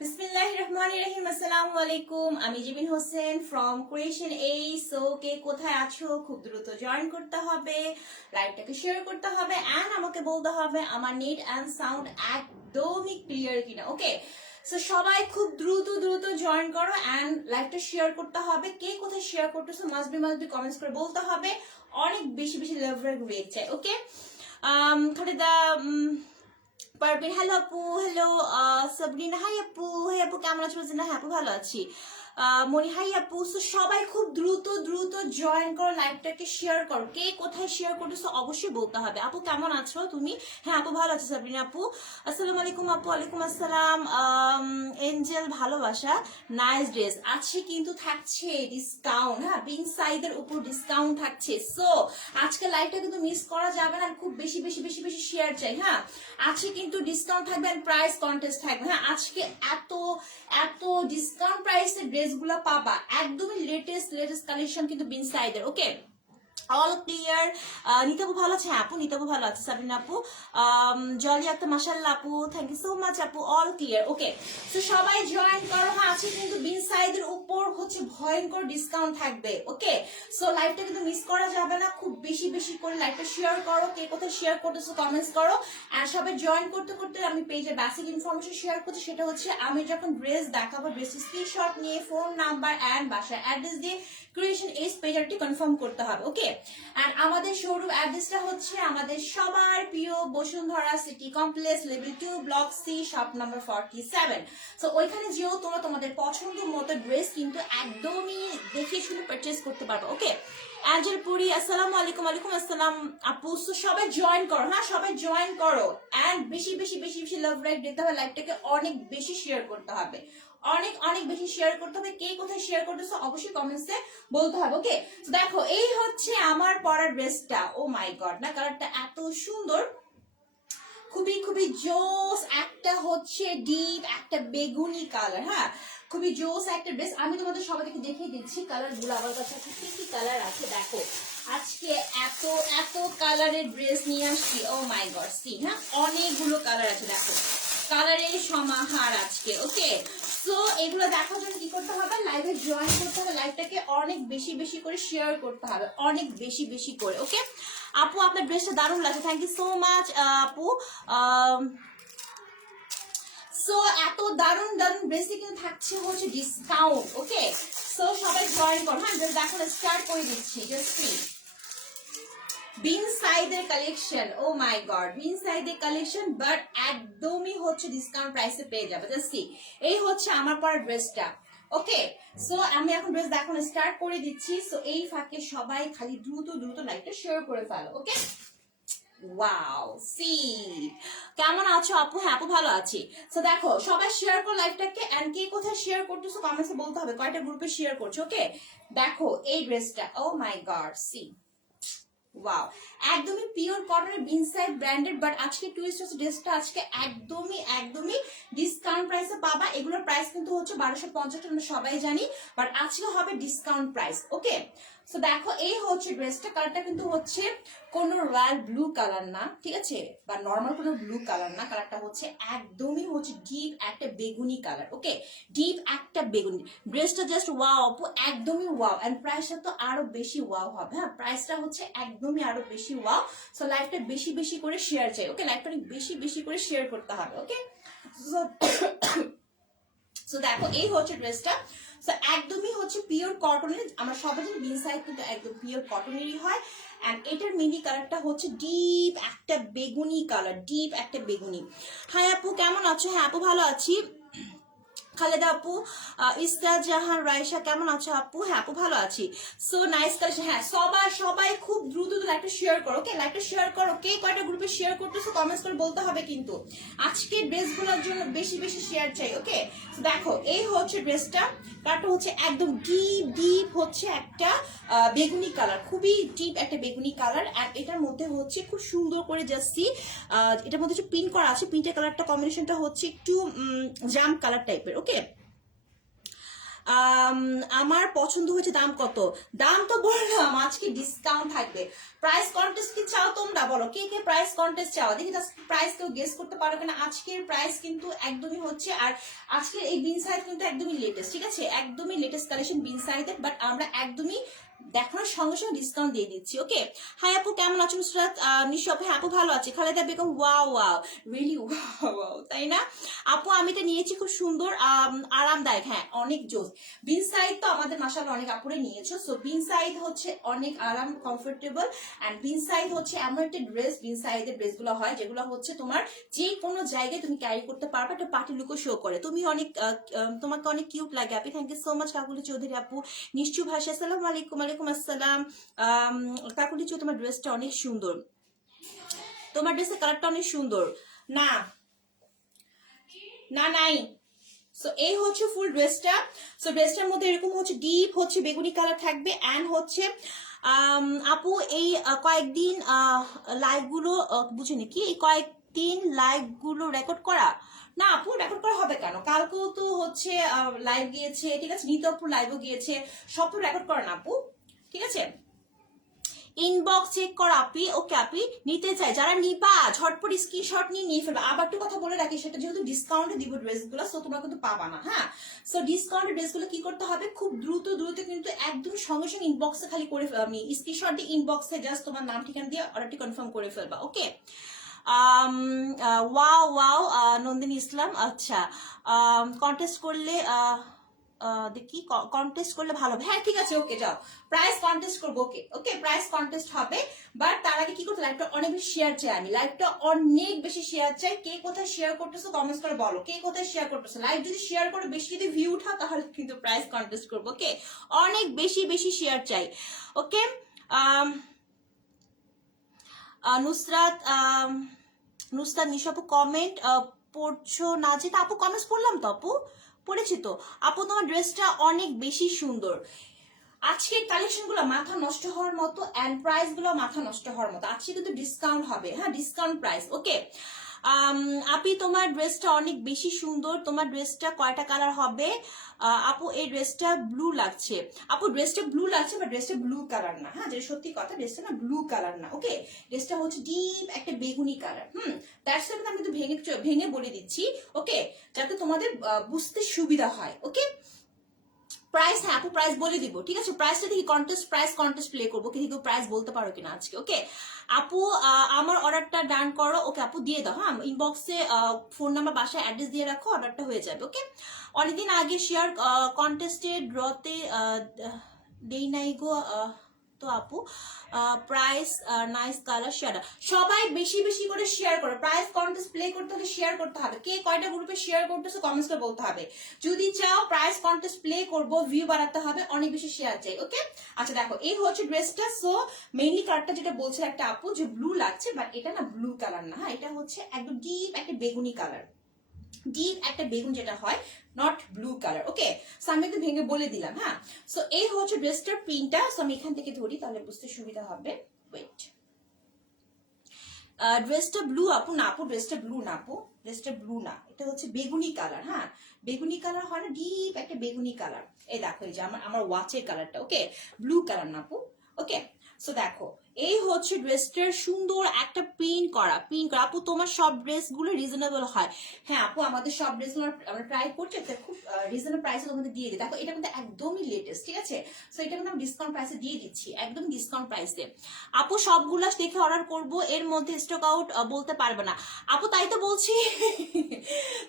বিসমিল্লাহিররহমানিররহিম। আসসালামু আলাইকুম। আমি জিবিন হোসেন ফ্রম ক্রিয়েশন এ। সো কে কোথায় আছো খুব দ্রুত জয়েন করতে হবে, লাইভটাকে শেয়ার করতে হবে এন্ড আমাকে বলতে হবে আমার নেট এন্ড সাউন্ড একদমই ক্লিয়ার কিনা। ওকে, সো সবাই খুব দ্রুত দ্রুত জয়েন করো এন্ড লাইভটা শেয়ার করতে হবে। কে কোথায় শেয়ার করতেছো মাস্ট বি কমেন্টস করে বলতে হবে। অনেক বেশি বেশি লাভ রিয়েক্ট চাই। ওকে, খালিদা পারবিন, হ্যালো আপু, হ্যালো সাবরিনা, হাই আপু, হাই আপু কেমন আছো? হ্যাঁ আপু ভালো আছি। মনি, হাই আপু। সো সবাই খুব দ্রুত দ্রুত জয়েন করো, লাইভটাকে শেয়ার করো। কে কোথায় শেয়ার করতেছো অবশ্যই বলতে হবে। আপু কেমন আছো তুমি? হ্যাঁ আপু ভালো আছি। সাবরিনা আপু, আসসালামু আলাইকুম আপু। ওয়ালাইকুম আসসালাম। এঞ্জেল, ভালোবাসা, নাইস ড্রেস আছে কিন্তু থাকছে ডিসকাউন্ট। হ্যাঁ, বিং সাইদের উপর ডিসকাউন্ট থাকছে। সো আজকে লাইভটা কিন্তু মিস করা যাবে না, খুব বেশি বেশি বেশি বেশি শেয়ার চাই। হ্যাঁ, আজকে কিন্তু ডিসকাউন্ট থাকবে এন্ড প্রাইস কন্টেস্ট থাকবে। হ্যাঁ, আজকে এত এত ডিসকাউন্ট প্রাইসের ড্রেসগুলো পাবা, একদমই লেটেস্ট কালেকশন কিন্তু বিন সাইদের। ওকে, অল ক্লিয়ার। নিতাবু ভালো আছে? হ্যাঁ আপু, নিতাবু ভালো আছে। সাবিনা আপু, জলি একটা, মাশাআল্লাহ আপু, থ্যাংক ইউ সো মাচ আপু। All clear. ওকে, সো সবাই জয়েন করো। হ্যাঁ, আছে কিন্তু বিন সাইদের উপর হচ্ছে ভয়ঙ্কর ডিসকাউন্ট থাকবে। ওকে, সো লাইভটা কিন্তু মিস করা যাবে না, খুব বেশি বেশি করে লাইভটা শেয়ার করো। কে কোথায় শেয়ার করতেছো কমেন্টস করো। আর সবাই জয়েন করতে করতে আমি পেজে বেসিক ইনফরমেশন শেয়ার করছি, সেটা হচ্ছে আমি যখন ড্রেস দেখাবো ড্রেসের স্ক্রিনশট নিয়ে ফোন নাম্বার এন্ড বাসার অ্যাড্রেস দিয়ে ক্রিয়েশন এজ পেজটি কনফার্ম করতে হবে। ওকে, এন্ড আমাদের শোরুম অ্যাড্রেসটা হচ্ছে আমাদের সবার প্রিয় Bashundhara city complex, level 2, block C, shop number 47। So ওইখানে যেও তোমরা তোমাদের পছন্দ মতো ড্রেস কিন্তু একদমই দেখে শুনে পারচেজ করতে পারবে। ওকে, অ্যাঞ্জেল পুরি, আসসালামু আলাইকুম। ওয়ালাইকুম আসসালাম আপু। সো সবাই জয়েন করো। হ্যাঁ, সবাই জয়েন করো এন্ড বেশি বেশি বেশি বেশি লাভ লাইক দিতে হবে। লাইভটাকে অনেক বেশি শেয়ার করতে হবে, অনেক অনেক বেশি শেয়ার করতে হবে। কে কোথায় শেয়ার করতেছো অবশ্যই কমেন্টসে বলতে হবে। ওকে, তো দেখো এই হচ্ছে আমার পরার ড্রেসটা। ও মাই গড, না কালারটা এত সুন্দর, খুবই খুবই জোস একটা হচ্ছে ডিপ একটা বেগুনি কালার। হ্যাঁ, খুবই জোস একটা ড্রেস। আমি তোমাদের সবাইকে দেখিয়ে দিচ্ছি কালার গুলো আমার কাছে কি কি কালার আছে। দেখো আজকে এত এত কালারের ড্রেস নিয়ে আসছি। ও মাই গড, সি, হ্যাঁ অনেকগুলো কালার আছে। দেখো কালারের সমাহার আজকে। ওকে, সো এগুলো দেখার জন্য কি করতে হবে, লাইভে জয়েন করতে হবে, লাইভটাকে অনেক বেশি বেশি করে শেয়ার করতে হবে, অনেক বেশি বেশি করে। ওকে আপু, আপনার ড্রেসটা দারুণ লাগছে, থ্যাংক ইউ সো মাচ আপু। সো এত দারুণ দারুণ ড্রেসে কিন্তু থাকছে হচ্ছে ডিসকাউন্ট। ওকে, সো সবাই জয়েন করো। হ্যাঁ, ড্রেস দেখানো স্টার্ট করে দিচ্ছি। জাস্ট বিন সাইদের কালেকশন। ও মাই গড, বিন সাইদের কালেকশন, বাট একদমই হচ্ছে ডিসকাউন্ট প্রাইসে পেয়ে যাবে। জাস্ট সি, এই হচ্ছে আমার পরা ড্রেসটা। ওকে, সো আমি এখন ড্রেস দেখানো স্টার্ট করে দিচ্ছি। সো এই ফাঁকে সবাই খালি দ্রুত দ্রুত লাইকটা শেয়ার করে ফেলো। ওকে, ওয়াও, সি কেমন আছো আপু? হ্যাঁ আপু ভালো আছি। সো দেখো সবাই শেয়ার করো লাইভটাকে এন্ড কে কোথায় শেয়ার করতেছো কমেন্টসে বলতে হবে, কয়টা গ্রুপে শেয়ার করছো। ওকে, দেখো এই ড্রেসটা, ও মাই গড, সি, ওয়াও, একদমই পিওর কটনের বিন সাইড ব্র্যান্ডেড, বাট আজকে টুইস্ট হচ্ছে ড্রেসটা আজকে একদমই একদমই ডিসকাউন্ট প্রাইসে পাবা। এগুলোর প্রাইস কিন্তু হচ্ছে 1250 আমরা সবাই জানি, বাট আজকে হবে ডিসকাউন্ট প্রাইস। ওকে, সো দেখো এই হচ্ছে ড্রেসটা, কালারটা কিন্তু হচ্ছে কোনো রয়্যাল ব্লু কালার না, ঠিক আছে, বা নর্মাল কোনো ব্লু কালার না, কালারটা হচ্ছে একদমই হচ্ছে ডিপ একটা বেগুনি কালার। ওকে, ডিপ একটা বেগুনি। ড্রেসটা জাস্ট ওয়াও আপু, একদমই ওয়াও। এন্ড প্রাইসটা তো আরো বেশি ওয়াও হবে। হ্যাঁ, প্রাইসটা হচ্ছে একদমই আরো বেশি ওয়াও। সো লাইভটা বেশি বেশি করে শেয়ার চাই। ওকে, লাইভটা অনেক বেশি বেশি করে শেয়ার করতে হবে। ওকে, সো দেখো এই হচ্ছে ড্রেসটা। সো একদমই হচ্ছে পিওর কটনের, আমরা সবাই জানি বিন সাইড কিন্তু একদম পিওর কটনেরই হয়। এন্ড এটার মিনি কালারটা হচ্ছে ডিপ একটা বেগুনি কালার, ডিপ একটা বেগুনি। হাই আপু কেমন আছো? হ্যাঁ আপু ভালো আছি। খালেদা আপু, ইস্তা জাহান রাইসা কেমন আছো আপু? হ্যাঁ আপু ভালো আছি। So nice collection. হ্যাঁ, সবাই সবাই খুব দ্রুত লাইকটা শেয়ার করো। ওকে, লাইকটা শেয়ার করো। কে কয়টা গ্রুপে শেয়ার করতেছো কমেন্টস করে বলতে হবে কিন্তু। আজকে ড্রেসগুলোর জন্য বেশি বেশি শেয়ার চাই। ওকে, দেখো এই হচ্ছে ড্রেসটা, কালারটা হচ্ছে একদম ডিপ ডিপ হচ্ছে একটা বেগুনি কালার, খুবই ডিপ একটা বেগুনি কালার। আর এটার মধ্যে হচ্ছে খুব সুন্দর করে জাস্টি এটার মধ্যে প্রিন্ট করা আছে। প্রিন্টের কালারটা কম্বিনেশনটা হচ্ছে একটু জাম কালার টাইপের। ওকে, আমার পছন্দ হয়েছে। দাম কত? দাম তো বললাম আজকে ডিসকাউন্ট থাকবে। প্রাইস কন্টেস্ট কি চাও তোমরা? বলো কে কে প্রাইস কন্টেস্ট চাও, দেখি প্রাইস কেউ গেস করতে পারো কিনা। আজকের প্রাইস কিন্তু একদমই হচ্ছে, আর আজকের এই বিন সাইড কিন্তু একদমই লেটেস্ট, ঠিক আছে, একদমই লেটেস্ট কালেকশন বিন সাইডের, বাট আমরা একদমই দেখানোর সঙ্গে সঙ্গে ডিসকাউন্ট দিয়ে দিচ্ছি। ওকে, হাই আপু কেমন আছো? নুসরাত নিশপ, হ্যাঁ আপু ভালো আছে। Khaleda Begum, wow wow really wow, তাই না আপু? আমি এটা নিয়েছি, খুব সুন্দর আরামদায়ক, হ্যাঁ অনেক জোস। বিন সাইড তো আমাদের মাশাআল্লাহ অনেক আপুরে নিয়েছো, সো বিন সাইড হচ্ছে অনেক আরাম, কমফোর্টেবল, এন্ড বিন সাইড হচ্ছে এমন একটা ড্রেস, বিন সাইডের ড্রেসগুলো হয় যেগুলো হচ্ছে তোমার যে কোনো জায়গায় তুমি ক্যারি করতে পারবে, একটা পার্টি লুকও শো করে। তুমি অনেক তোমাকে অনেক কিউট লাগে আপু। Thank you so much Kakuli Chowdhury আপু। নিশ্চু ভাষা, আসসালামু আলাইকুম। ওয়ালাইকুম আসসালাম। কাকুলি চৌ, তোমার ড্রেসটা অনেক সুন্দর, তোমার ড্রেসের কালারটা অনেক সুন্দর। না না নাই। সো এই হচ্ছে ফুল ড্রেসটা। সো ড্রেসটার মধ্যে এরকম হচ্ছে ডিপ হচ্ছে বেগুনি কালার থাকবে, অ্যান্ড হচ্ছে আপু এই কয়েকদিন লাইভ গুলো বুঝিনি কি, এই কয়েকদিন লাইভ গুলো রেকর্ড করা না আপু, রেকর্ড করা হবে কেন? কালকেও তো হচ্ছে লাইভ গিয়েছে, ঠিক আছে, নিত আপু লাইভও গিয়েছে, সব তো রেকর্ড করা না আপু, ঠিক আছে। ইনবক্স চেক কর আপি। ওকে আপি, নিতে চাই যারা নিবা ঝটপট স্ক্রিনশট নিয়ে ফেলবে। আবার একটু কথা বলে রাখি, সেটা যেহেতু ডিসকাউন্টে দিব ড্রেসগুলো, সো তোমরা কিন্তু পাবা না, হ্যাঁ। সো ডিসকাউন্টের ড্রেসগুলো কি করতে হবে, খুব দ্রুত কিন্তু একদম সঙ্গে সঙ্গে ইনবক্সে খালি করে স্ক্রিনশট দিয়ে ইনবক্সে জাস্ট তোমার নাম ঠিকানা দিয়ে অর্ডারটি কনফার্ম করে ফেলবা। ওকে, ওয়াও ওয়াও নন্দিনী ইসলাম, আচ্ছা কন্টেস্ট করলে দেখি কন্টেস্ট করলে ভালো হবে, হ্যাঁ ঠিক আছে ওকে যাও প্রাইস কন্টেস্ট করবো। ওকে ওকে, প্রাইস কন্টেস্ট হবে, বাট তার আগে কি করতে, লাইভটা অনেক বেশি শেয়ার চাই আমি, লাইভটা অনেক বেশি শেয়ার চাই। কে কোথায় শেয়ার করতেছো কমেন্টস করে বলো, কে কোথায় শেয়ার করতেছো। লাইভ যদি শেয়ার করে বেশি যদি ভিউ উঠাও তাহলে কিন্তু প্রাইস কন্টেস্ট করবো। ওকে, অনেক বেশি বেশি শেয়ার চাই। ওকে, নুসরাত নুসরাত নিশাপু কমেন্ট পড়ছো না? যেটা আপু কমেন্টস পড়লাম তো আপু, পড়েছি তো আপু। তোমার ড্রেসটা অনেক বেশি সুন্দর। আজকের কালেকশন গুলো মাথা নষ্ট হওয়ার মতো, এন্ড প্রাইস গুলো মাথা নষ্ট হওয়ার মতো। আজকে কিন্তু ডিসকাউন্ট হবে, হ্যাঁ ডিসকাউন্ট প্রাইস। ওকে আপি তোমার ড্রেসটা অনেক বেশি সুন্দর। তোমার ড্রেসটা কয়টা কালার হবে আপু? এই ড্রেসটা ব্লু লাগছে আপু, ড্রেসটা ব্লু লাগছে, বাট ড্রেসটা ব্লু কালার না, হ্যাঁ যেটা সত্যি কথা, ড্রেসটা না ব্লু কালার না। ওকে, ড্রেসটা হচ্ছে ডিপ একটা বেগুনি কালার। দ্যাটস ওয়াই আমি তো ভেঙে ভেঙে বলে দিচ্ছি, ওকে, যাতে তোমাদের বুঝতে সুবিধা হয়। ওকে, প্রাইস, হ্যাঁ আপু প্রাইস বলে দিব, ঠিক আছে। প্রাইসটা দেখি প্রাইস কন্টেস্ট প্লে করবো, কিন্তু কেউ প্রাইস বলতে পারো কিনা আজকে। ওকে আপু, আমার অর্ডারটা ডান করো। ওকে আপু দিয়ে দাও, হ্যাঁ ইনবক্সে ফোন নাম্বার বাসায় অ্যাড্রেস দিয়ে রাখো, অর্ডারটা হয়ে যাবে। ওকে, অনেকদিন আগে শেয়ার কন্টেস্টে ড্রতে দেই নাই গো তো আপু। প্রাইস নাইস কালার শেয়ার, সবাই বেশি বেশি করে শেয়ার করো। প্রাইস কন্টেস্ট প্লে করতে হলে শেয়ার করতে হবে। কে কয়টা গ্রুপে শেয়ার করতেছো কমেন্টস করে বলতে হবে। যদি চাও প্রাইস কন্টেস্ট প্লে করবো, ভিউ বাড়াতে হবে, অনেক বেশি শেয়ার চাই। ওকে, আচ্ছা দেখো এই হচ্ছে ড্রেসটা। সো মেইনলি কালারটা যেটা বলছে একটা আপু যে ব্লু লাগছে, বাট এটা না ব্লু কালার না, হ্যাঁ এটা হচ্ছে একদম ডিপ একটা বেগুনি কালার, ডিপ একটা বেগুন যেটা হয়, not blue colour. Okay, so আমি একটু ভেঙে বলে দিলাম, হ্যাঁ। সো এই হচ্ছে ড্রেসটার প্রিন্টটা। সো আমি এখান থেকে ধরি তাহলে বুঝতে সুবিধা হবে। ওয়েট, ড্রেসটা ব্লু আপু? না আপু ড্রেসটা ব্লু না আপু, ড্রেসটা ব্লু না, এটা হচ্ছে বেগুনি কালার। হ্যাঁ বেগুনি কালার হয় না, ডিপ একটা বেগুনি কালার। এই দেখো এই যে আমার ওয়াচের কালারটা। ওকে, ব্লু কালার না আপু। ওকে, সো দেখো এই হচ্ছে ড্রেসটার সুন্দর একটা প্রিন্ট করা আপু। তোমার সব ড্রেস গুলো রিজনেবল হয়? হ্যাঁ আপু আমাদের সব ড্রেস গুলো আমরা ট্রাই করছি, খুব রিজনেবল প্রাইসে তোমাদের দিয়ে দিই। দেখো এটা কিন্তু একদমই লেটেস্ট, ঠিক আছে। সো এটা কিন্তু আমি ডিসকাউন্ট প্রাইসে দিয়ে দিচ্ছি, একদম ডিসকাউন্ট প্রাইসে। আপু সবগুলা দেখে অর্ডার করব, এর মধ্যে স্টক আউট বলতে পারবে না আপু। তাই তো বলছি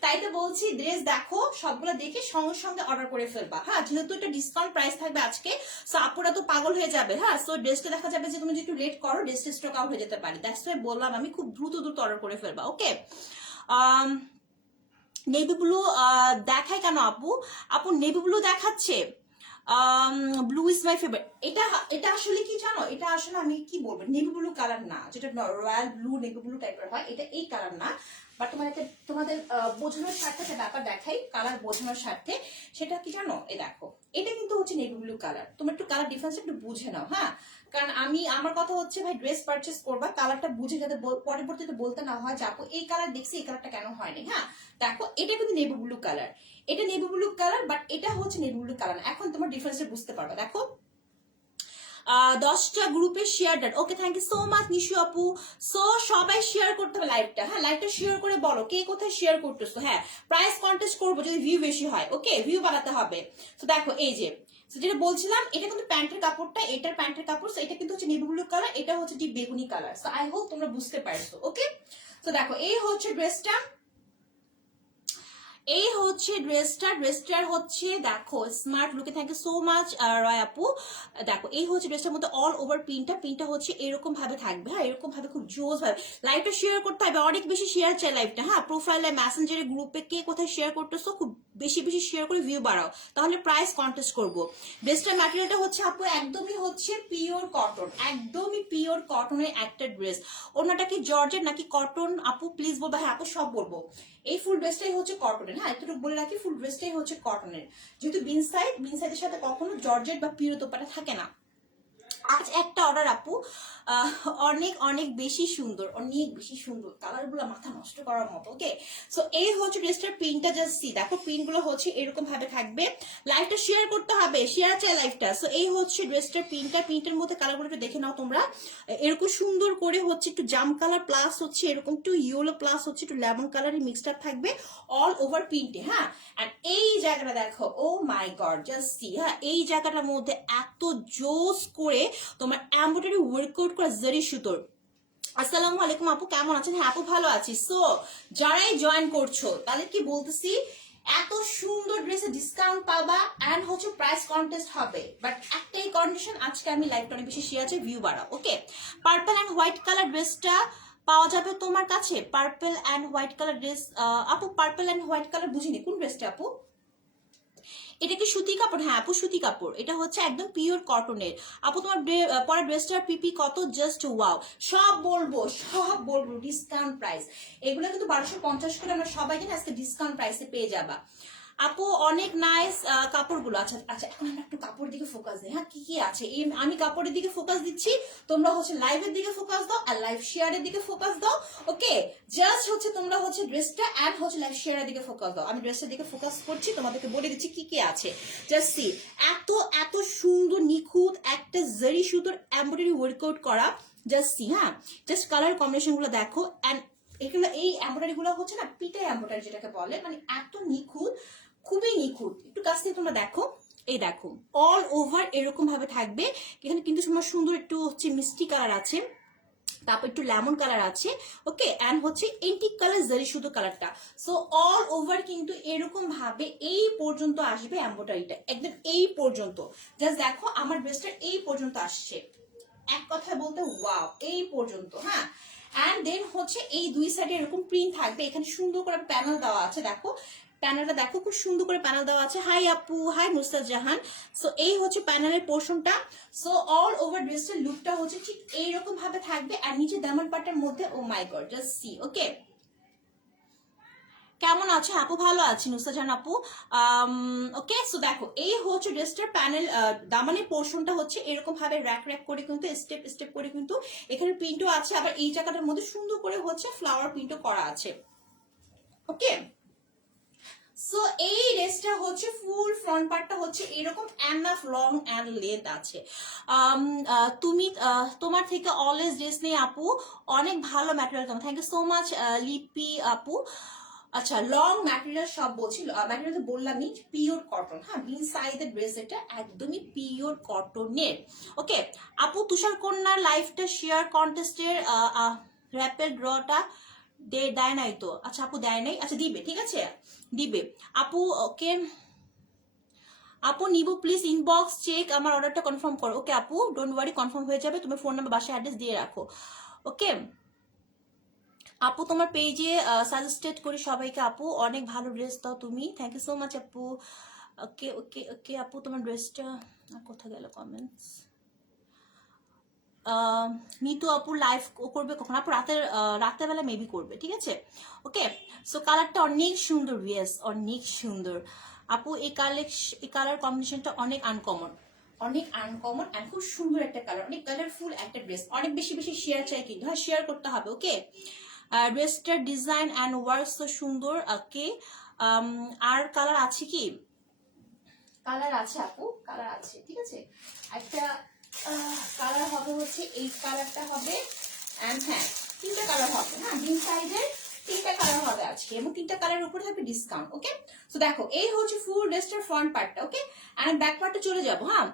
তাই তো বলছি, ড্রেস দেখো সবগুলা দেখে সঙ্গে সঙ্গে অর্ডার করে ফেলবা, হ্যাঁ যেহেতু এটা ডিসকাউন্ট প্রাইস থাকবে আজকে। সো আপুরা তো পাগল হয়ে যাবে, হ্যাঁ। সো ড্রেসটা দেখা যাবে যে তুমি যদি একটু লেট করো ড্রেসটা স্টক আউট হয়ে যেতে পারে। দ্যাটস ওয়াই বললাম আমি খুব দ্রুত অর্ডার করে ফেলবা। ওকে, নেভি ব্লু দেখায় কেন আপু? আপু নেভি ব্লু দেখাচ্ছে, ব্লু ইজ মাই ফেভারিট। এটা আসলে কি জানো, এটা আসলে আমি কি বলবো, নেভি ব্লু কালার না, যেটা রয়্যাল ব্লু নেভি ব্লু টাইপের হয়, এটা এই কালার না। বাট তোমাদের বোঝানোর স্বার্থে একটা ব্যাপার দেখাই, কালার বোঝানোর স্বার্থে। সেটা কি জানো, এই দেখো এটা কিন্তু হচ্ছে নেভি ব্লু কালার। তোমরা একটু কালার ডিফারেন্স একটু বুঝে নাও, হ্যাঁ। কারণ আমার কথা হচ্ছে ভাই, ড্রেস পারচেস করবা কালারটা বুঝে, যাতে পরবর্তীতে বলতে না হয় যে আপু এই কালার দেখছি এই কালারটা কেন হয়নি। হ্যাঁ দেখো এটা কিন্তু নেভি ব্লু কালার, এটা নেভি ব্লু কালার, বাট এটা হচ্ছে নেভি ব্লু কালার। এখন তোমার ডিফারেন্সটা বুঝতে পারবে। দেখো 10টা গ্রুপে share done. Okay, thank you so much Nishu আপু। সো সবাই শেয়ার করতে হবে লাইভটা। হ্যাঁ, লাইভটা শেয়ার করে বলো কে কোথায় শেয়ার করতেছো। হ্যাঁ, প্রাইস কন্টেস্ট করবো যদি ভিউ বেশি হয়। ওকে, ভিউ বাড়াতে হবে। তো দেখো এই যে যেটা বলছিলাম, এটা কিন্তু প্যান্টের কাপড়টা, এটার প্যান্টের কাপড়। এটা কিন্তু হচ্ছে নেভি ব্লু কালার, এটা হচ্ছে ডিপ বেগুনি কালার। সো আই হোপ তোমরা বুঝতে পারছো। ওকে, তো দেখো এই হচ্ছে ড্রেসটা, এই হচ্ছে ড্রেসটার হচ্ছে দেখো স্মার্ট লুকে। থ্যাংক ইউ সো মাচ রয় আপু। দেখো এই হচ্ছে ড্রেসটার মধ্যে অল ওভার প্রিন্টটা হচ্ছে এরকম ভাবে থাকবে। হ্যাঁ, এরকম ভাবে খুব জোস ভাবে। লাইভটা শেয়ার করতে হবে, অনেক বেশি শেয়ার চাই লাইভটা। হ্যাঁ, প্রোফাইলে মেসেঞ্জারে গ্রুপে কে কোথায় শেয়ার করতেছো খুব বেশি বেশি শেয়ার করে ভিউ বাড়াও, তাহলে প্রাইস কন্টেস্ট করবো। ড্রেসটার ম্যাটেরিয়ালটা হচ্ছে আপু একদমই হচ্ছে পিওর কটন, একদমই পিওর কটনের একটা ড্রেস। ওনাটা কি জর্জেট নাকি কটন আপু প্লিজ বলবো। হ্যাঁ আপু সব বলবো। এই ফুল ড্রেসটাই হচ্ছে কটনের। হ্যাঁ, একটু বলে রাখি, ফুল ড্রেসটাই হচ্ছে কটনের, যেহেতু বিনসাইডের সাথে কখনো জর্জেট বা পিওর দোপাটা থাকে না। আজ একটা অর্ডার আপু, অনেক অনেক বেশি সুন্দর, অনেক বেশি সুন্দর, কালার গুলো মাথা নষ্ট করার মতো। ওকে, সো এই হচ্ছে ড্রেসটার প্রিন্টটা, জাস্ট সি। দেখো প্রিন্ট গুলো হচ্ছে এরকম ভাবে থাকবে। লাইভটা শেয়ার করতে হবে, শেয়ার চাই লাইভটা। সো এই হচ্ছে ড্রেসটার প্রিন্টের মধ্যে কালার গুলো একটু দেখে নাও তোমরা। এরকম সুন্দর করে হচ্ছে একটু জাম কালার প্লাস হচ্ছে এরকম একটু ইয়েলো প্লাস হচ্ছে একটু লেমন কালারের মিক্সড আপ থাকবে অল ওভার প্রিন্টে। হ্যাঁ, এন্ড এই জায়গাটা দেখো, ও মাই গড, জাস্ট সি। হ্যাঁ, এই জায়গাটার মধ্যে এত জোস করে তোমার এমব্রয়ডারি ওয়ার্কআউট করা জারি সুতোর। আসসালামু আলাইকুম আপু, কেমন আছেন? হ্যাঁ আপু ভালো আছি। সো যারাই জয়েন করছো তাদের কি বলতেছি, এত সুন্দর ড্রেসে ডিসকাউন্ট পাবা এন্ড হচ্ছে প্রাইস কন্টেস্ট হবে, বাট একটাই কন্ডিশন, আজকে আমি লাইভটা অনেক বেশি শেয়ার আছে, ভিউ বাড়াও। Okay, purple and white colour ড্রেসটা পাওয়া যাবে তোমার কাছে? Purple and white colour dress আপু, পার্পল এন্ড হোয়াইট কালার বুঝিনি কোন ড্রেসটা আপু? এটা কি সুতি কাপড়? হ্যাঁ আপু সুতি কাপড়, এটা হচ্ছে একদম পিওর কটনের। আপু তোমার পরে ড্রেসটার পিপি কত? Just wow. সব বলবো ডিসকাউন্ট প্রাইস। এগুলো কিন্তু 1250 করে আমরা সবাই জানি, আজকে ডিসকাউন্ট প্রাইসে পেয়ে যাবা আপু। অনেক নাইস কাপড়গুলো। আচ্ছা আচ্ছা, এখন আমরা একটু কাপড়ের দিকে ফোকাস দিই। হ্যাঁ, কি কি আছে এই, আমি কাপড়ের দিকে ফোকাস দিচ্ছি, তোমরা হচ্ছে লাইভের দিকে ফোকাস দাও আর লাইভ শেয়ারের দিকে ফোকাস দাও। ওকে, জাস্ট হচ্ছে তোমরা হচ্ছে ড্রেসটা এন্ড হচ্ছে লাইভ শেয়ারের দিকে ফোকাস দাও। আমি ড্রেসের দিকে ফোকাস করছি, তোমাদেরকে বলে দিচ্ছি কি কি আছে। জাস্ট সি, এত এত সুন্দর নিখুঁত একটা জারি সুতোর এমব্রয়ডারি ওয়ার্কআউট করা। Just see. হ্যাঁ, জাস্ট কালার কম্বিনেশন গুলো দেখো। এন্ড এগুলো এই এমব্রয়ডারি গুলো হচ্ছে না পিটাই এমব্রয়ডারি যেটাকে বলে, মানে এত নিখুঁত, খুবই নিখুঁত। একটু কাছ থেকে তোমরা দেখো, এই দেখো অল ওভার এরকম ভাবে থাকবে। এখানে কিন্তু তোমার সুন্দর একটু হচ্ছে মিষ্টি কালার আছে, তারপর একটু লেমন কালার আছে। ওকে, এন্ড হচ্ছে এন্টিক কালার জারি শুধু কালারটা। সো অল ওভার কিন্তু এরকম ভাবে এই পর্যন্ত আসবে এমব্রয়ডারিটা, একদম এই পর্যন্ত। জাস্ট দেখো আমার ড্রেসটা এই পর্যন্ত আসছে, এক কথায় বলতে ওয়াও, এই পর্যন্ত। হ্যাঁ, এন্ড দেন হচ্ছে এই দুই সাইডে এরকম প্রিন্ট থাকবে, এখানে সুন্দর করে প্যানেল দেওয়া আছে। দেখো প্যানেলটা দেখো, খুব সুন্দর করে প্যানেল দেওয়া আছে। হাই আপু, হাই মুস্তাদ জাহান। সো এই হচ্ছে প্যানেলের পোর্শনটা। সো অল ওভার ড্রেসের লুকটা হচ্ছে ঠিক এইরকম ভাবে থাকবে, আর নিচে দামান পাটের মধ্যে, ও মাই গড, জাস্ট সি। ওকে, কেমন আছো আপু? ভালো আছি নুসরাত জাহান আপু। ওকে, সো দেখো এই হচ্ছে ড্রেসটার প্যানেল, দামানের পোর্শনটা হচ্ছে এরকম ভাবে র্যাক র্যাক করে কিন্তু স্টেপ স্টেপ করে কিন্তু এখানে প্রিন্টও আছে, আবার এই জায়গাটার মধ্যে সুন্দর করে হচ্ছে ফ্লাওয়ার প্রিন্টও করা আছে। ওকে, সো এই ড্রেসটা হচ্ছে ফুল ফ্রন্ট পার্টটা হচ্ছে এরকম এনাফ লং এন্ড লেন্থ আছে। তুমি তোমার থেকে অলওয়েজ ড্রেস নেই আপু, অনেক ভালো ম্যাটেরিয়াল। তোমার থ্যাংক ইউ সো মাচ লিপি আপু। আচ্ছা, লং ম্যাটেরিয়াল সব বলছি, ম্যাটেরিয়াল তো বললামই, পিওর কটন। হ্যাঁ, বিন সাইজের ড্রেস, এটা একদমই পিওর কটনের। ওকে আপু, তুষার কন্যার লাইফটা শেয়ার কন্টেস্টের র্যাপের ড্রটা দেয় নাই তো? আচ্ছা আপু দেয় নাই, আচ্ছা দিবে, ঠিক আছে দিবে আপু। ওকে আপু, নিবো প্লিজ ইনবক্স চেক, আমার অর্ডারটা কনফার্ম করো। ওকে আপু, ডোন্ট ওয়ারি, কনফার্ম হয়ে যাবে। তুমি ফোন নাম্বার বাসায় অ্যাড্রেস দিয়ে রাখো। ওকে আপু, তোমার পেজে সাজেস্টেড করি সবাইকে। আপু অনেক ভালো ড্রেস দাও তুমি, থ্যাংক ইউ সো মাচ আপু। ওকে ওকে ওকে আপু, তোমার ড্রেসটা কোথায় গেল কমেন্টস? নিতু আপু লাইভ করবে কখন? আপু রাতের বেলা মেবি করবে, ঠিক আছে। ওকে, সো কালারটা অনেক সুন্দর, ইয়েস অনেক সুন্দর আপু। এই কালার কম্বিনেশনটা অনেক আনকমন, অনেক আনকমন অ্যান্ড খুব সুন্দর একটা কালার, অনেক কালারফুল একটা ড্রেস। অনেক বেশি বেশি শেয়ার চাই কিন্তু, হ্যাঁ শেয়ার করতে হবে। ওকে, ড্রেসটার ডিজাইন অ্যান্ড ওয়ার্ক তো সুন্দর। ওকে, আর কালার আছে কি? কালার আছে আপু, কালার আছে, ঠিক আছে। একটা কালার হবে হচ্ছে এই কালারটা হবে, এন্ড হ্যাঁ 3টা কালার হবে, হ্যাঁ বিন সাইজের 3টা কালার হবে আজকে, এবং 3টা কালারের উপরে থাকবে ডিসকাউন্ট। ওকে, সো দেখো এই হচ্ছে ফুল ড্রেসটার ফ্রন্ট পার্টটা। ওকে, এন্ড ব্যাক পার্টটা চলে যাবো। হ্যাঁ,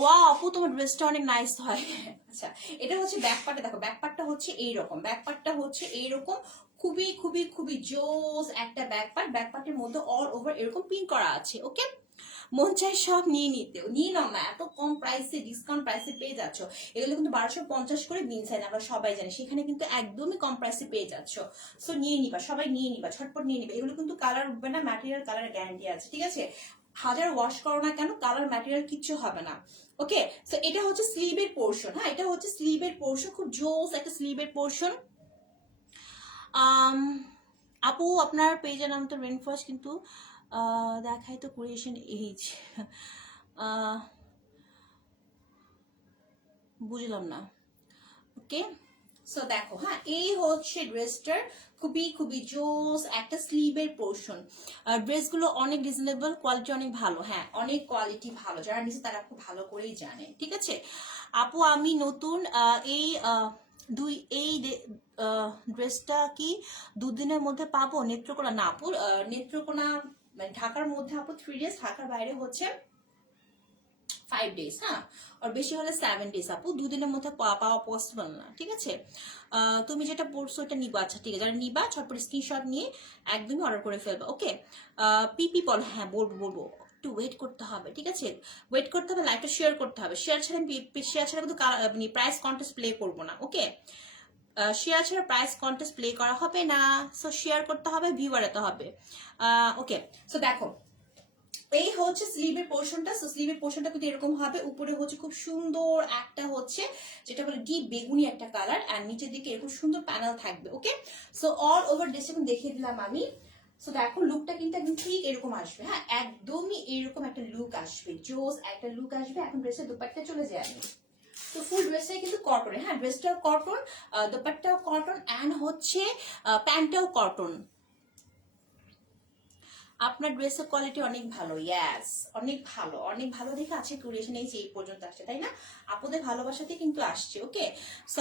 ওয়াও আপু তোমার ড্রেসটা অনেক নাইস হয়। আচ্ছা, এটা হচ্ছে ব্যাক পার্টটা। দেখো ব্যাক পার্টটা হচ্ছে এইরকম, ব্যাক পার্টটা হচ্ছে এইরকম, খুবই খুবই খুবই জোস একটা ব্যাক পার্ট। ব্যাক পার্টের মধ্যে অল ওভার এরকম প্রিন্ট করা আছে। ওকে, মন চাই সব নিয়ে নিতেও, নিয়ে নাও না, এত কম প্রাইসে ডিসকাউন্ট প্রাইসে পেয়ে যাচ্ছ। এগুলো কিন্তু 1250 করে বিন সাইজ, আমরা সবাই জানি, সেখানে কিন্তু একদমই কম প্রাইসে পেয়ে যাচ্ছ। সো নিয়ে নিবা, সবাই নিয়ে নিবা, ছটপট নিয়ে নিবা। এগুলো কিন্তু কালার উঠবে না, ম্যাটেরিয়াল কালার গ্যারান্টি আছে, ঠিক আছে। হাজার ওয়াশ করো না কেন, কালার ম্যাটেরিয়াল কিচ্ছু হবে না। ওকে, সো এটা হচ্ছে স্লিভের পোর্শন। হ্যাঁ, এটা হচ্ছে স্লিভের পোর্শন, খুব জোস একটা স্লিভের পোর্শন। আপু আপনার পেজের নাম তো রেনফার্স্ট, কিন্তু দেখাই তো ক্রিয়েশন এইজ, বুঝলাম না। ওকে, সো দেখো, হ্যাঁ এই হচ্ছে ড্রেসটার খুবই খুবই জোস একটা স্লিভের পোর্শন। ড্রেসগুলো অনেক রিজনেবল, কোয়ালিটি অনেক ভালো, হ্যাঁ অনেক কোয়ালিটি ভালো, যারা নিচে তারা খুব ভালো করেই জানে, ঠিক আছে। আপু আমি নতুন, এই এই ড্রেসটা কি দুদিনের মধ্যে পাবো? নেত্রকোনা না আপু, নেত্রকোনা মানে ঢাকার মধ্যে আপু 3 days, ঢাকার বাইরে হচ্ছে 5 days, হ্যাঁ, আর বেশি হলে 7 days আপু, দুদিনের মধ্যে পাওয়া পসিবল না, ঠিক আছে। তুমি যেটা পড়ছো এটা নিবা, আচ্ছা ঠিক আছে, যারা নিবা ছটপট স্ক্রিনশট নিয়ে একদমই অর্ডার করে ফেলবা। ওকে, পিপি বল, হ্যাঁ বলবো বলবো, একটু ওয়েট করতে হবে, ঠিক আছে, ওয়েট করতে হবে, লাইভটা শেয়ার করতে হবে, শেয়ার ছাড়া শেয়ার ছাড়া কিন্তু প্রাইস কন্টেস্ট প্লে করবো না। ওকে, শেয়ার ছাড়া প্রাইস কন্টেস্ট প্লে করা হবে না, সো শেয়ার করতে হবে, ভিউ বাড়াতে হবে। ওকে, সো দেখো এই হচ্ছে স্লিভের পোর্শনটা। সো স্লিভের পোর্শনটা কিন্তু এরকম হবে, উপরে হচ্ছে খুব সুন্দর একটা হচ্ছে যেটা বলে ডিপ বেগুনি একটা কালার, আর নিচের দিকে এরকম সুন্দর প্যানেল থাকবে। ওকে, সো অল ওভার ড্রেস এখন দেখিয়ে দিলাম আমি। সো দেখো লুকটা কিন্তু একদম ঠিক এরকম আসবে, হ্যাঁ একদমই এরকম একটা লুক আসবে, জোস একটা লুক আসবে। এখন ড্রেসের দুপাট্টা চলে যায় আমি, তো ফুল ড্রেসটাই কিন্তু কটন, হ্যাঁ ড্রেসটাও কটন, দুপাট্টাও কটন, অ্যান্ড হচ্ছে প্যান্টটাও কটন। আপনার ড্রেসের কোয়ালিটি অনেক ভালো, ইয়াস অনেক ভালো, অনেক ভালো দেখে আছে ক্রিয়েশন এই পর্যন্ত আসছে, তাই না? আপনাদের ভালোবাসাতে কিন্তু আসছে। ওকে, সো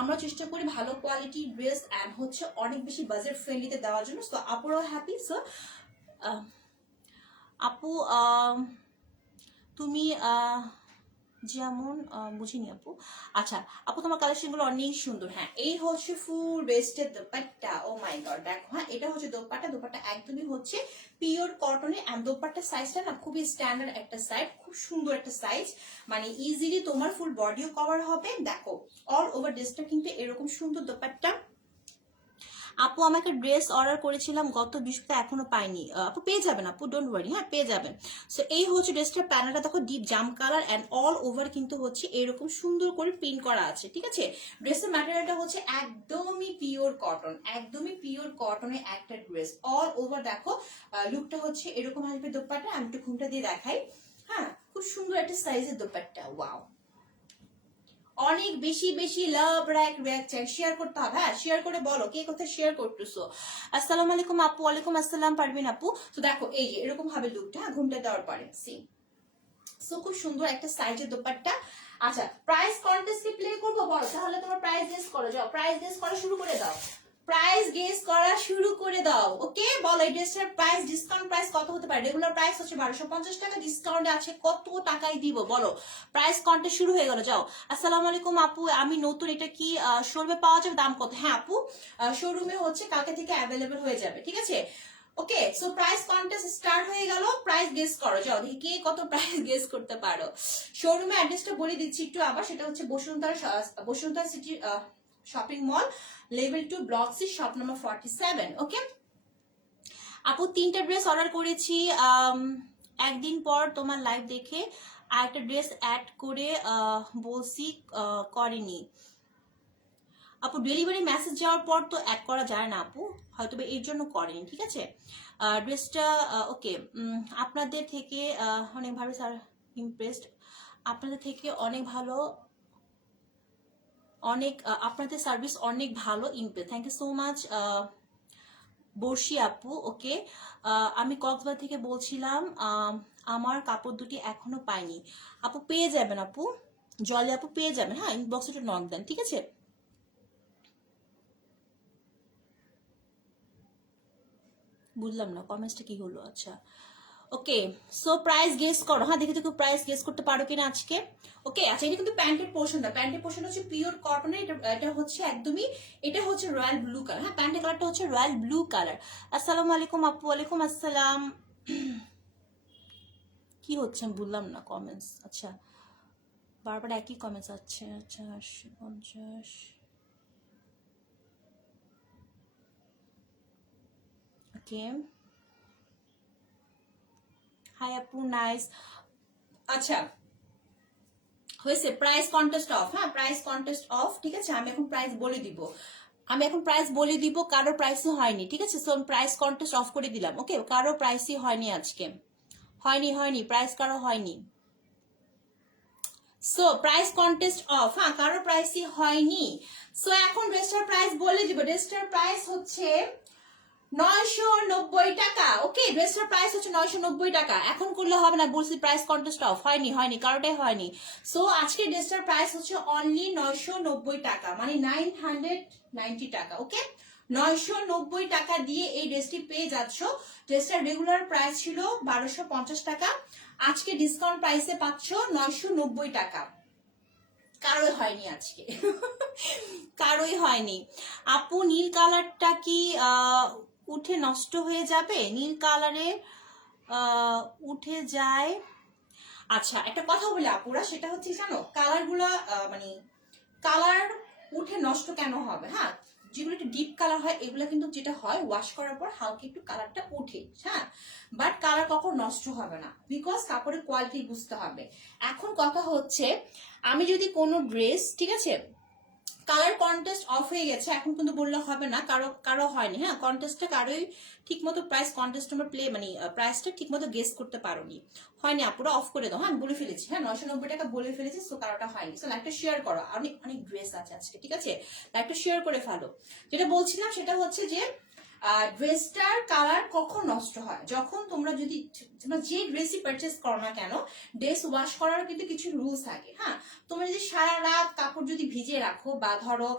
আমরা চেষ্টা করি ভালো কোয়ালিটি ড্রেস অ্যান্ড হচ্ছে অনেক বেশি বাজেট ফ্রেন্ডলিতে দেওয়ার জন্য। So আপুরাও happy. সো আপু তুমি যেমন বুঝিনি আপু। আচ্ছা আপু তোমার কালেকশন গুলো অনেক সুন্দর। হ্যাঁ এই হচ্ছে ফুল ওয়েস্টের দোপাট্টা, ও মাই গড দেখো, হ্যাঁ এটা হচ্ছে দোপাট্টা, দোপাট্টা একদমই হচ্ছে পিওর কটনে, এন্ড দোপাট্টার সাইজটা না খুবই স্ট্যান্ডার্ড একটা সাইজ, খুব সুন্দর একটা সাইজ, মানে ইজিলি তোমার ফুল বডিও কভার হবে। দেখো অল ওভার ড্রেসটা কিন্তু এরকম সুন্দর দোপাট্টা। আপু আমাকে ড্রেস অর্ডার করেছিলাম গত বৃহস্পতিবার, এখনো পাইনি। আপু পেয়ে যাবেন, আপু ডোন্ট ওয়ারি, হ্যাঁ পেয়ে যাবেন। সো এই হচ্ছে ড্রেসটার প্যানেলটা দেখো, deep jam colour and all over কিন্তু হচ্ছে এরকম সুন্দর করে প্রিন্ট করা আছে, ঠিক আছে। ড্রেসের ম্যাটেরিয়ালটা হচ্ছে একদমই পিওর কটন, একদমই পিওর কটনের একটা ড্রেস। অল ওভার দেখো লুকটা হচ্ছে এরকম আসবে। দোপাট্টা আমি একটু ঘুমটা দিয়ে দেখাই, হ্যাঁ খুব সুন্দর একটা সাইজের দোপাট্টা, ওয়াও। অনেক বেশি বেশি লাভ রিয়াকশন শেয়ার করতে হবে, হ্যাঁ শেয়ার করে বলো কে কোথায় শেয়ার করতেছো। আসসালামু আলাইকুম আপু। ওয়ালাইকুম আসসালাম পারবিন আপু। তো দেখো এই যে এরকম ভাবে লুকটা, হ্যাঁ ঘুমটা দেওয়ার পরে সি, সো খুব সুন্দর একটা সাইজের দোপাট্টা। আচ্ছা প্রাইস কন্টেস্ট কি প্লে করবো বলো, তাহলে তোমার প্রাইস গেস করো, যাও প্রাইস গেস করা শুরু করে দাও, প্রাইস গেস করা শুরু করে দাও। ওকে বলো এই ড্রেসটার প্রাইস, ডিসকাউন্ট প্রাইস কত হতে পারে? রেগুলার প্রাইস হচ্ছে 1250 টাকা, ডিসকাউন্টে আছে কত টাকায় দিব বলো? প্রাইস কন্টেস্ট শুরু হয়ে গেল, যাও। আসসালামু আলাইকুম আপু, আমি নতুন, এটা কি শোরুমে পাওয়া যাবে? দাম কত? হ্যাঁ আপু শোরুমে হচ্ছে কালকে থেকে অ্যাভেলেবেল হয়ে যাবে, ঠিক আছে। Okay so price contest start হয়ে গেল, প্রাইস গেস করো, যাও দেখি কে কত প্রাইস গেস করতে পারো। শোরুমে অ্যাড্রেসটা বলে দিচ্ছি একটু আবার, সেটা হচ্ছে Bashundhara city shopping mall, level 2 block C, shop number 47। Okay আপু 3টা ড্রেস অর্ডার করেছি, একদিন পর তোমার লাইভ দেখে আরেকটা ড্রেস অ্যাড করে বলছি করেনি আপু। ডেলিভারি মেসেজ যাওয়ার পর তো অ্যাড করা যায় না আপু, হয়তো এর জন্য করেনি, ঠিক আছে। ড্রেসটা ওকে, আপনাদের থেকে অনেক ভালো স্যার, ইমপ্রেসড, আপনাদের থেকে অনেক ভালো, অনেক আপনাদের সার্ভিস অনেক ভালো, impress, thank you so much বর্ষি আপু, ওকে। আমি কক্সবাজার থেকে বলছিলাম, আমার কাপড় দুটি এখনো পাইনি। আপু পেয়ে যাবেন, আপু জলে আপু পেয়ে যাবেন, হ্যাঁ ইনবক্সে একটু নক দেন, ঠিক আছে। বুঝলাম না কমেন্টসটা কি হলো, আচ্ছা ওকে। সো প্রাইস গেস করো, হ্যাঁ দেখে দেখো প্রাইস গেস করতে পারো কিনা আজকে। ওকে আচ্ছা, এটা কিন্তু প্যান্টের পোর্শনটা, প্যান্টের পোর্শন হচ্ছে পিওর কটনের, এটা হচ্ছে একদমই, এটা হচ্ছে রয়্যাল ব্লু কালার, হ্যাঁ প্যান্টের কালারটা হচ্ছে রয়্যাল ব্লু কালার। আসসালামু আলাইকুম আপু। ওয়ালাইকুম আসসালাম। কি হচ্ছে আমি বললাম না কমেন্টস, আচ্ছা বারবার একই কমেন্টস আছে, আচ্ছা 50। ওকে হাই আপু, নাইস। আচ্ছা হয়েছে, প্রাইস কন্টেস্ট অফ, হ্যাঁ প্রাইস কন্টেস্ট অফ, ঠিক আছে। আমি এখন প্রাইস বলে দিব, আমি এখন প্রাইস বলে দিব, কারো প্রাইসই হয়নি, ঠিক আছে। সো আমি প্রাইস কন্টেস্ট অফ করে দিলাম, ওকে। কারো প্রাইসই হয়নি আজকে, হয়নি হয়নি, প্রাইস কারো হয়নি। সো প্রাইস কন্টেস্ট অফ, হ্যাঁ কারো প্রাইসই হয়নি। সো এখন ড্রেসটার প্রাইস বলে দিব, ড্রেসটার প্রাইস হচ্ছে 990 টাকা, ওকে। ড্রেসটার প্রাইস হচ্ছে 990 টাকা। এখন করলে হবে না, বলছি প্রাইস কন্টেস্ট অফ, হয়নি হয়নি, কারোটাই হয়নি। সো আজকে ড্রেসটার প্রাইস হচ্ছে অনলি 990 টাকা, মানে 990 টাকা, ওকে। 990 টাকা দিয়ে এই ড্রেসটি পেয়ে যাচ্ছ। ড্রেসটার রেগুলার প্রাইস ছিল 1250 টাকা, আজকে ডিসকাউন্ট প্রাইসে পাচ্ছ 990 টাকা। কারোই হয়নি আজকে, কারোই হয়নি। আপু নীল কালারটা কি উঠে নষ্ট হয়ে যাবে? নীল কালারে উঠে যায়। আচ্ছা একটা কথা বলে আপুরা, সেটা হচ্ছে জানো কালার গুলা মানে কালার উঠে নষ্ট কেন হবে, হ্যাঁ যেগুলো একটু ডিপ কালার হয় এগুলো কিন্তু যেটা হয় ওয়াশ করার পর হালকা একটু কালারটা উঠে, হ্যাঁ বাট কালার কখনো নষ্ট হবে না, বিকজ কাপড়ের কোয়ালিটি বুঝতে হবে। এখন কথা হচ্ছে আমি যদি কোনো ড্রেস, ঠিক আছে, কালার কন্টেস্ট অফ হয়ে গেছে এখন কিন্তু বললে হবে না, কারো কারো হয়নি, হ্যাঁ কন্টেস্টটা কারোই ঠিক মতো প্রাইস কন্টেস্ট তোমরা প্লে মানে প্রাইসটা ঠিক মতো গেস করতে পারোনি, হয়নি আপুরা অফ করে দাও, হ্যাঁ আমি বলে ফেলেছি, হ্যাঁ 990 টাকা বলে ফেলেছি। সো কারোটা হয়নি, সো লাইকটা শেয়ার করো, অনেক অনেক ড্রেস আছে আজকে, ঠিক আছে লাইকটা শেয়ার করে ফেলো। যেটা বলছিলাম সেটা হচ্ছে যে ড্রেসটার কালার কখন নষ্ট হয়, যখন তোমরা যদি তোমরা যে ড্রেসই পারচেস করো না কেন, ড্রেস ওয়াশ করার কিন্তু কিছু রুলস থাকে, হ্যাঁ তোমরা যদি সারা রাত কাপড় যদি ভিজিয়ে রাখো, বা ধরো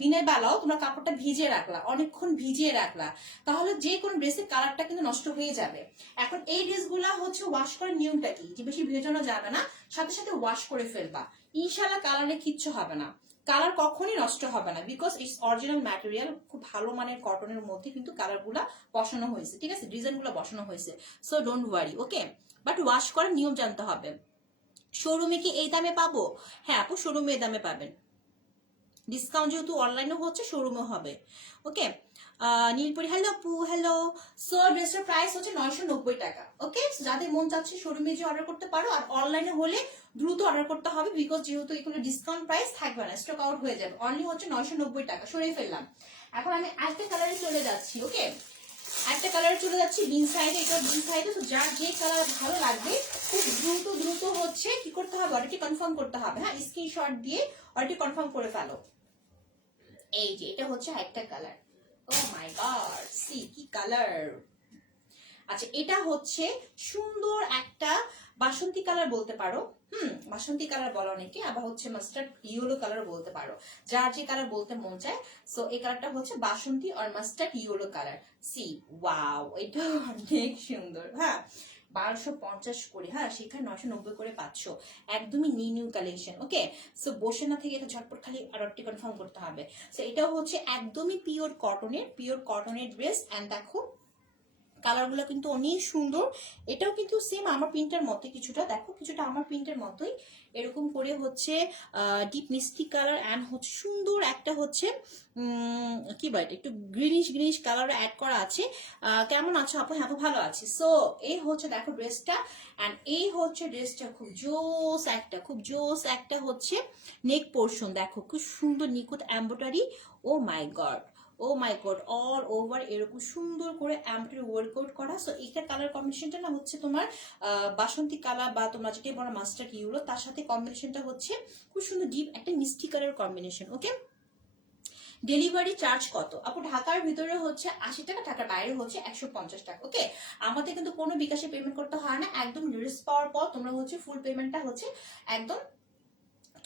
দিনের বেলাও তোমরা কাপড়টা ভিজিয়ে রাখলা, অনেকক্ষণ ভিজিয়ে রাখলা, তাহলে যে কোনো ড্রেসের কালারটা কিন্তু নষ্ট হয়ে যাবে। এখন এই ড্রেসগুলা হচ্ছে ওয়াশ করার নিয়মটা কি, যে বেশি ভেজানো যাবে না, সাথে সাথে ওয়াশ করে ফেলবা, ইনশাল্লাহ কালারে কিচ্ছু হবে না, কালার কখনই নষ্ট হবে না, বিকজ ইটস অরিজিনাল ম্যাটেরিয়াল, খুব ভালো মানের কটনের মধ্যে কিন্তু কালার গুলা বসানো হয়েছে, ঠিক আছে ডিজাইন গুলো বসানো হয়েছে। So don't worry, okay. But wash করার নিয়ম জানতে হবে। শোরুমে কি এই দামে পাবো? হ্যাঁ আপু শোরুমে এই দামে পাবেন, ডিসকাউন্ট যেহেতু অনলাইনেও হচ্ছে শোরুমেও হবে, ওকে। নীলপুরি হ্যালো আপু, হ্যালো। সো ড্রেসটার প্রাইস হচ্ছে 990 টাকা, ওকে। যাদের মন চাচ্ছে শোরুমে যে অর্ডার করতে পারো, আর অনলাইনে হলে দ্রুত অর্ডার করতে হবে, বিকজ যেহেতু এগুলো ডিসকাউন্ট প্রাইস থাকবে না, স্টক আউট হয়ে যাবে, অনলি হচ্ছে 990 টাকা, সরিয়ে ফেললাম। এখন আমি আরেকটা কালারে চলে যাচ্ছি, ওকে একটা কালারে চলে যাচ্ছি বিন সাইডে, এটা বিন সাইডে। তো যার যে কালার ভালো লাগবে খুব দ্রুত দ্রুত হচ্ছে কি করতে হবে, অর্ডারটি কনফার্ম করতে হবে, হ্যাঁ স্ক্রিনশট দিয়ে অর্ডারটি কনফার্ম করে ফেলো। এই যে এটা হচ্ছে একটা colour, O my god C কি কালার। আচ্ছা এটা হচ্ছে সুন্দর একটা বাসন্তী কালার বলতে পারো, বাসন্তী কালার বলো অনেকে, আবার হচ্ছে মাস্টার্ড ইয়েলো কালার বলতে পারো, যার যে কালার বলতে মন চায়। সো এই কালারটা হচ্ছে বাসন্তী আর mustard yellow colour. See wow, এটা অনেক সুন্দর, হ্যাঁ 1250 করে, হ্যাঁ সেখানে 990 করে পাচ্ছ, একদমই নিউ নিউ কালেকশন, ওকে। সো বসে না থেকে এটা ঝটপট খালি অর্ডারটি কনফার্ম করতে হবে। সো এটাও হচ্ছে একদমই পিওর কটনের ড্রেস, এন্ড দেখো কালারগুলো কিন্তু অনেক সুন্দর। এটাও কিন্তু সেম আমার প্রিন্টের মতো কিছুটা, দেখো কিছুটা আমার প্রিন্টের মতোই, এরকম করে হচ্ছে ডিপ মিষ্টি কালার, অ্যান্ড হচ্ছে সুন্দর একটা হচ্ছে কি বলে একটু গ্রিনিশ গ্রিনিশ কালার অ্যাড করা আছে। কেমন আছো আপু? হ্যাঁ ভালো আছি। সো এই হচ্ছে দেখো ড্রেসটা, অ্যান্ড এই হচ্ছে ড্রেসটা খুব জোস একটা হচ্ছে নেক পোর্শন, দেখো খুব সুন্দর নিখুঁত embroidery, O my god all over এরকম সুন্দর করে এমব্রয়ডারি ওয়ার্কআউট করা। সো এইটার কালার কম্বিনেশনটা না হচ্ছে তোমার বাসন্তী কালার, বা তোমরা যেটা বলো মাস্টার্ড ইউলো, তার সাথে কম্বিনেশনটা হচ্ছে খুব সুন্দর ডিপ একটা মিষ্টি কালার কম্বিনেশন, ওকে। ডেলিভারি চার্জ কত আপু? ঢাকার ভিতরে হচ্ছে 80 টাকা, ঢাকার বাইরে হচ্ছে 150 টাকা। ওকে, আমাদের কিন্তু কোনো বিকাশে পেমেন্ট করতে হয় না, একদম ড্রেস পাওয়ার পর তোমরা হচ্ছে ফুল পেমেন্টটা হচ্ছে একদম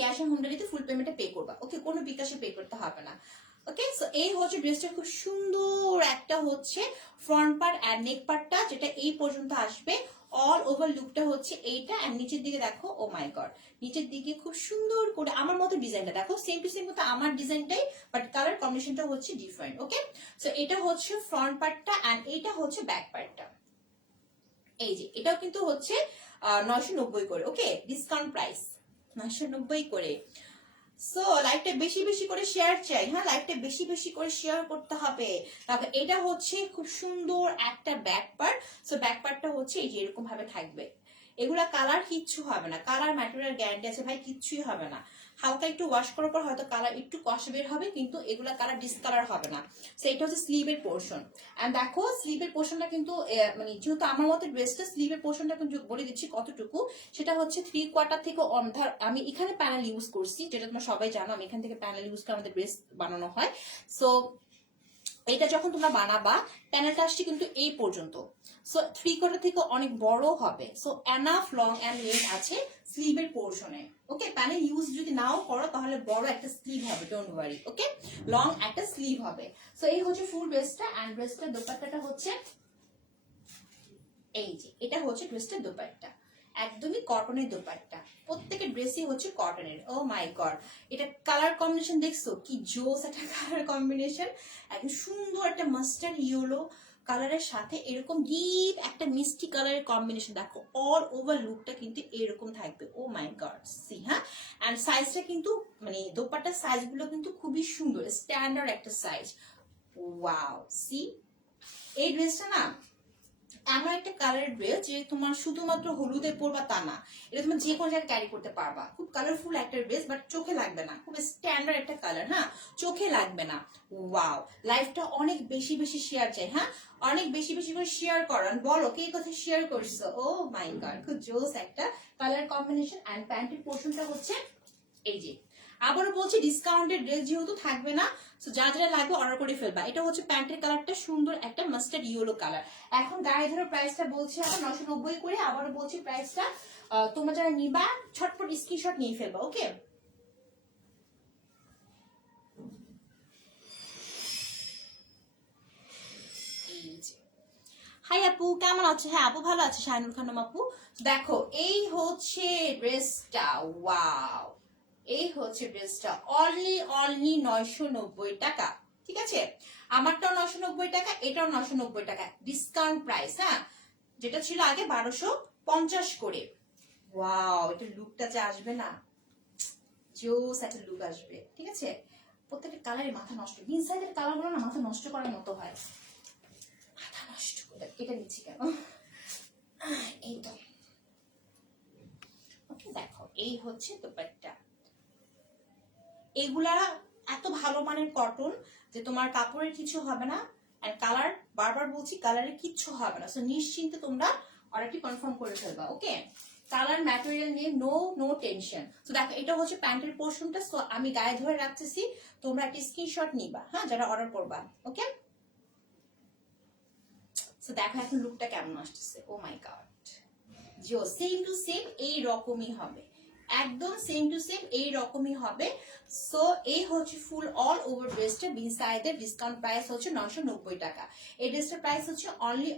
ক্যাশ অন হোম ডেলিভারিতে ফুল পেমেন্টটা পে করবা। ওকে, কোনো বিকাশে পে করতে হবে না। ওকে, সো এই হচ্ছে ড্রেসটা, খুব সুন্দর একটা হচ্ছে ফ্রন্ট পার্ট এন্ড নেক পার্টটা, যেটা এই পর্যন্ত আসবে। অল ওভার লুকটা হচ্ছে এইটা, এন্ড নিচের দিকে দেখো, ও মাই গড, নিচের দিকে খুব সুন্দর করে আমার মতো ডিজাইনটা দেখো, সেম টু সেম মতো আমার ডিজাইনটাই, বাট কালার কম্বিনেশনটা হচ্ছে ডিফারেন্ট। ওকে, সো এটা হচ্ছে ফ্রন্ট পার্টটা এন্ড এইটা হচ্ছে ব্যাক পার্টটা। এই যে এটাও কিন্তু হচ্ছে 990 করে। ওকে, ডিসকাউন্ট প্রাইস 990 করে। সো লাইভটা বেশি বেশি করে শেয়ার চাই, হ্যাঁ লাইভটা বেশি বেশি করে শেয়ার করতে হবে। তারপর এটা হচ্ছে খুব সুন্দর একটা ব্যাক পার্ট। সো ব্যাক পার্টটা হচ্ছে এই যে এরকম ভাবে থাকবে। এগুলা কালার কিচ্ছু হবে না, কালার ম্যাটেরিয়াল গ্যারান্টি আছে ভাই, কিচ্ছুই হবে না। হালকা একটু ওয়াশ করার পর হয়তো কালার একটু কষ বের হবে, কিন্তু এগুলা কালার ডিসকালার হবে না। সো এটা হচ্ছে স্লিভের পোর্শন। এন্ড দেখো স্লিভের পোর্শনটা কিন্তু মানে যেহেতু আমার মতো ড্রেসটা, স্লিভের পোর্শনটা কিন্তু বলে দিচ্ছি কতটুকু। সেটা হচ্ছে 3/4 থেকে ধর আমি এখানে প্যানেল ইউজ করছি, যেটা তোমরা সবাই জানো, আমি এখান থেকে প্যানেল ইউজ করে আমাদের ড্রেস বানানো হয়। সো এটা যখন তোমরা বানাবা, প্যানেলটা আসছে কিন্তু এই পর্যন্ত। সো 3/4 থেকে অনেক বড় হবে। So enough long and length আছে স্লিভের পোর্শনে। ওকে, প্যানেল ইউজ যদি নাও করো তাহলে বড় একটা স্লিভ হবে, ডোন্ট ওয়ারি। ওকে, লং একটা স্লিভ হবে। সো এই হচ্ছে ফুল ড্রেসটা, এন্ড ড্রেসটার দোপাট্টাটা হচ্ছে এই যে, এটা হচ্ছে ড্রেসটার দোপাট্টা, একদমই কটনের দোপাট্টা। প্রত্যেকের ড্রেসই হচ্ছে কটনের। ও মাই গড, এটা কালার কম্বিনেশন দেখছো কি জোস একটা কালার কম্বিনেশন, একদম সুন্দর একটা মাস্টার্ড ইয়েলো কালারের সাথে এরকম ডিপ একটা মিষ্টি কালারের কম্বিনেশন। দেখো অল ওভার লুকটা কিন্তু এরকম থাকবে। ও মাই গড, সি, হ্যাঁ, এন্ড সাইজটা কিন্তু মানে দোপাট্টার সাইজ গুলো কিন্তু খুবই সুন্দর, স্ট্যান্ডার্ড একটা সাইজ। ওয়াও, সি, এই ড্রেসটা না এমন একটা কালারের ড্রেস যে তোমার শুধুমাত্র হলুদে পরবা তা না, এটা তুমি যে কোনো জায়গায় ক্যারি করতে পারবা। খুব কালারফুল একটা ড্রেস, বাট চোখে লাগবে না, খুব স্ট্যান্ডার্ড একটা কালার, হ্যাঁ, চোখে লাগবে না। ওয়াও, লাইফটা অনেক বেশি বেশি শেয়ার চাই, হ্যাঁ, অনেক বেশি বেশি করে শেয়ার করান। বলো কে কথা শেয়ার করছো। ও মাই গড, খুব জোস একটা কালার কম্বিনেশন। এন্ড প্যান্টের পোর্শনটা হচ্ছে এই যে, আবারও বলছি ডিসকাউন্টেড ড্রেস যেহেতু থাকবে না, সো যা যা লাগবে অর্ডার করে ফেলবা। এটা হচ্ছে প্যান্টের কালারটা, সুন্দর একটা মাস্টার্ড ইয়েলো কালার। এখন গায়ে ধরো প্রাইসটা বলছি আমরা 990 করে, আবারও বলছি প্রাইসটা তোমরা যারা নিবা ছটপট স্ক্রিনশট নিয়ে ফেলবা। ওকে, হাই আপু, কেমন আছো? হ্যাঁ আপু ভালো আছে, শাহিনুল খানম আপু। দেখো এই হচ্ছে ড্রেসটা, ওয়াও, এই হচ্ছে ড্রেসটা অনলি 990 টাকা। ঠিক আছে, আমারটাও 990 টাকা, এটাও 990 টাকা, ডিসকাউন্ট প্রাইস, হ্যাঁ, যেটা ছিল আগে 1250 করে। ওয়াও, এটা লুকটা যে আসবে না, জোস একটা লুক আসবে। ঠিক আছে, প্রত্যেকটা কালারে মাথা নষ্ট, ইনসাইডের কালার গুলো না মাথা নষ্ট করার মতো হয়। মাথা নষ্ট করে এটা নিচ্ছি কেন, এই তো। ওকে, দেখো এই হচ্ছে দোপাট্টা। এগুলা এত ভালো মানের কটন যে তোমার কাপড়ের কিছু হবে না, আর কালার বারবার বলছি কালারের কিচ্ছু হবে না। সো নিশ্চিন্তে তোমরা অর্ডারটি কনফার্ম করে ফেলবা। ওকে, কালার ম্যাটেরিয়াল নিয়ে নো টেনশন। তো দেখো এটা হচ্ছে প্যান্টের পোর্শনটা। সো আমি গায়ে ধরে রাখতেছি, তোমরা একটা স্ক্রিনশট নিবা, হ্যাঁ, যারা অর্ডার করবা। ওকে, সো দেখো এখন লুকটা কেমন আসতেছে। ও মাই গড, জো সেম টু সেম এই রকমই হবে, একদম সেম টু সেম এই রকমই হবে। সো এই হচ্ছে ফুল অল ওভার ড্রেসটা, বিন সাইডের ডিসকাউন্ট প্রাইস হচ্ছে 990 টাকা। এই ড্রেসটার প্রাইস হচ্ছে অনলি